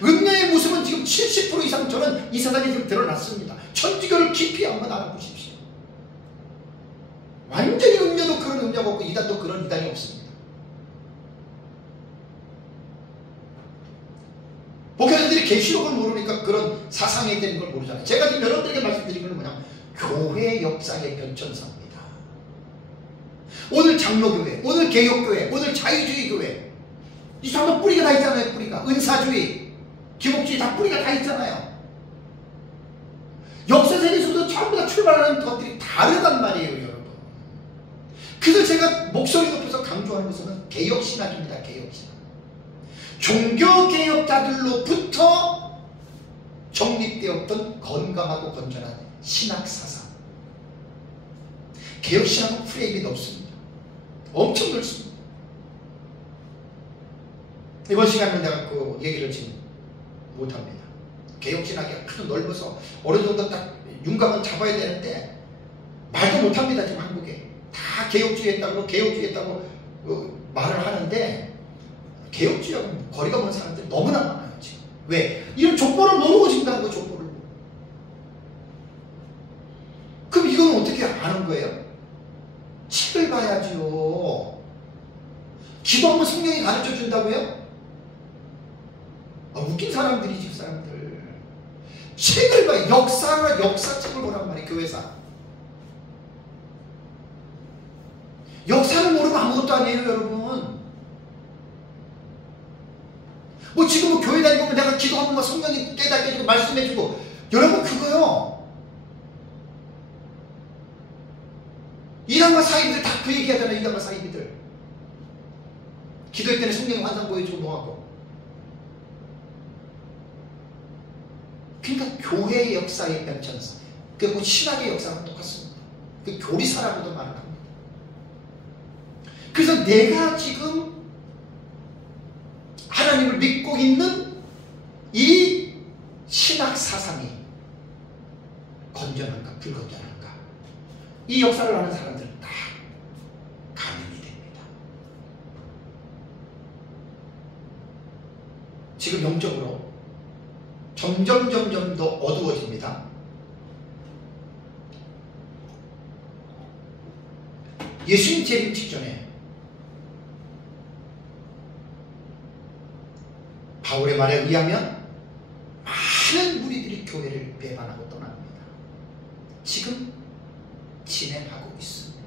음녀의 모습은 지금 70% 이상 저는 이 세상에 지금 드러났습니다. 천주교를 깊이 한번 알아보십시오. 완전히 음녀도 그런 음녀가 없고 이단도 그런 이단이 없습니다. 목회자들이 계시록을 모르니까 그런 사상에 대한 걸 모르잖아요. 제가 지금 여러분들에게 말씀드린 건 뭐냐면 교회 역사의 변천사입니다. 오늘 장로교회, 오늘 개혁교회, 오늘 자유주의 교회, 이 사람도 뿌리가 다 있잖아요. 뿌리가 은사주의, 기복주의 다 뿌리가 다 있잖아요. 역사세계에서도 전부 다 출발하는 것들이 다르단 말이에요, 여러분. 그래서 제가 목소리 높여서 강조하는 것은 개혁신학입니다. 개혁신학. 종교개혁자들로부터 정립되었던 건강하고 건전한 신학사상. 개혁신학은 프레임이 넓습니다. 엄청 넓습니다. 이번 시간은 내가 그 얘기를 지금 못합니다. 개혁신학이 아주 넓어서 어느 정도 딱 윤곽은 잡아야 되는데 말도 못합니다. 지금 한국에 다 개혁주의 했다고 개혁주의 했다고 말을 하는데, 개혁주의하고 거리가 먼 사람들이 너무나 많아요. 지금 왜? 이런 족보를 모르고 진다는 거예요. 족보를. 그럼 이건 어떻게 아는 거예요? 책을 봐야지요. 기도하면 성령이 가르쳐 준다고요? 웃긴 사람들이지, 사람들. 책을 봐요. 역사책을 보란 말이에요. 교회사. 역사를 모르면 아무것도 아니에요, 여러분. 뭐 지금 뭐 교회 다니고 내가 기도하면 막 성령이 깨닫게 해주고 말씀해주고, 여러분 그거요. 이단과 사이비들 다 그 얘기하잖아요. 이단과 사이비들. 기도할 때는 성령의 환상 보여주고 뭐하고. 그러니까 교회의 역사의 변천사, 그 신학의 역사랑 똑같습니다. 그 교리사라고도 말을 합니다. 그래서 내가 지금 하나님을 믿고 있는 이 신학 사상이 건전한가 불건전한가, 이 역사를 아는 사람들은 다 감염이 됩니다. 지금 영적으로 점점 더 어두워집니다. 예수님 재림 직전에 바울의 말에 의하면 많은 무리들이 교회를 배반하고 떠납니다. 지금 진행하고 있습니다.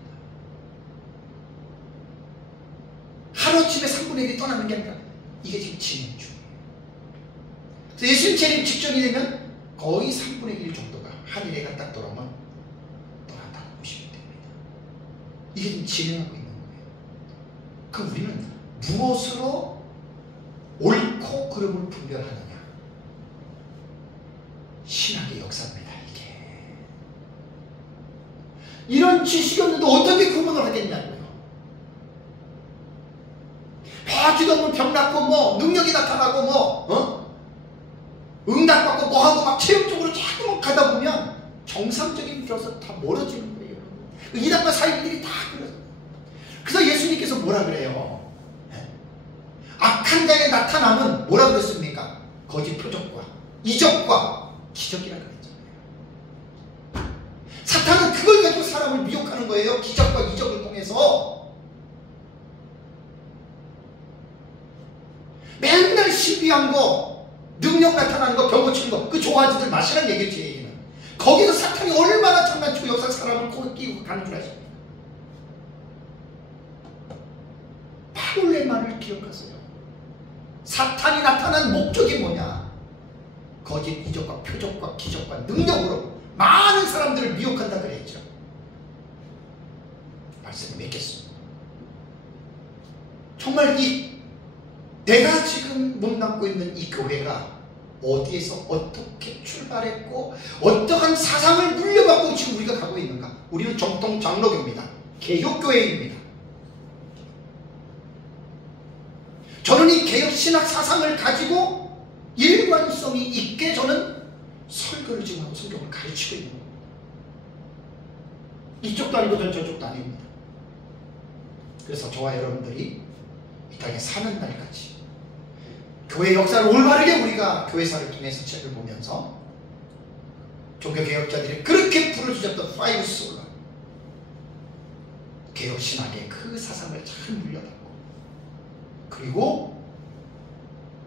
하루아침에 3분의 1이 떠나는 게 아니라 이게 지금 진행 중이에요. 그래서 예수님 재림 직전이 되면 거의 3분의 1 정도가 하늘에가 딱 돌아오면 떠난다고 보시면 됩니다. 이게 지금 진행하고 있는 거예요. 그럼 우리는 무엇으로 옳고 그름을 분별하느냐? 신학의 역사입니다. 이게 이런 지식이 없는데 어떻게 구분을 하겠냐고요. 기도하면 병 낫고 뭐 능력이 나타나고 뭐 응답받고 뭐하고 막 체육적으로 자꾸 가다 보면 정상적인 길에서 다 멀어지는 거예요. 이단과 사이비들이 다 그래요. 그래서 예수님께서 뭐라 그래요? 악한 자의 나타남은 뭐라 그랬습니까? 거짓 표적과 이적과 기적이라 그랬잖아요. 사탄은 그걸 가지고 사람을 미혹하는 거예요. 기적과 이적을 통해서 맨날 신비한 거, 능력 나타나는 거, 병 고치는 거, 그 좋아하지들 마시라는 얘기죠. 제 얘기는. 거기서 사탄이 얼마나 장난치고 역사 사람을 코에 끼고 가는 줄 아십니까? 바울의 말을 기억하세요. 사탄이 나타난 목적이 뭐냐? 거짓 이적과 표적과 기적과 능력으로 많은 사람들을 미혹한다 그랬죠. 말씀을 맺겠습니다. 정말 내가 지금 몸담고 있는 이 교회가 어디에서 어떻게 출발했고 어떠한 사상을 물려받고 지금 우리가 가고 있는가? 우리는 정통 장로교입니다. 개혁교회입니다. 저는 이 개혁신학 사상을 가지고 일관성이 있게 저는 설교를 지금 하고 성경을 가르치고 있는 겁니다. 이쪽도 아니고 저쪽도 아닙니다. 그래서 저와 여러분들이 이 땅에 사는 날까지 교회 역사를 올바르게 우리가 교회사를 통해서 책을 보면서 종교개혁자들이 그렇게 부르짖었던 파이브 솔라, 개혁신학의 그 사상을 잘 물려받고, 그리고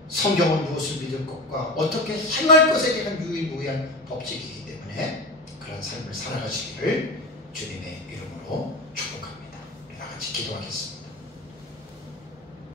성경은 무엇을 믿을 것과 어떻게 행할 것에 대한 유일무이한 법칙이기 때문에 그런 삶을 살아가시기를 주님의 이름으로 축복합니다. 우리 다 같이 기도하겠습니다.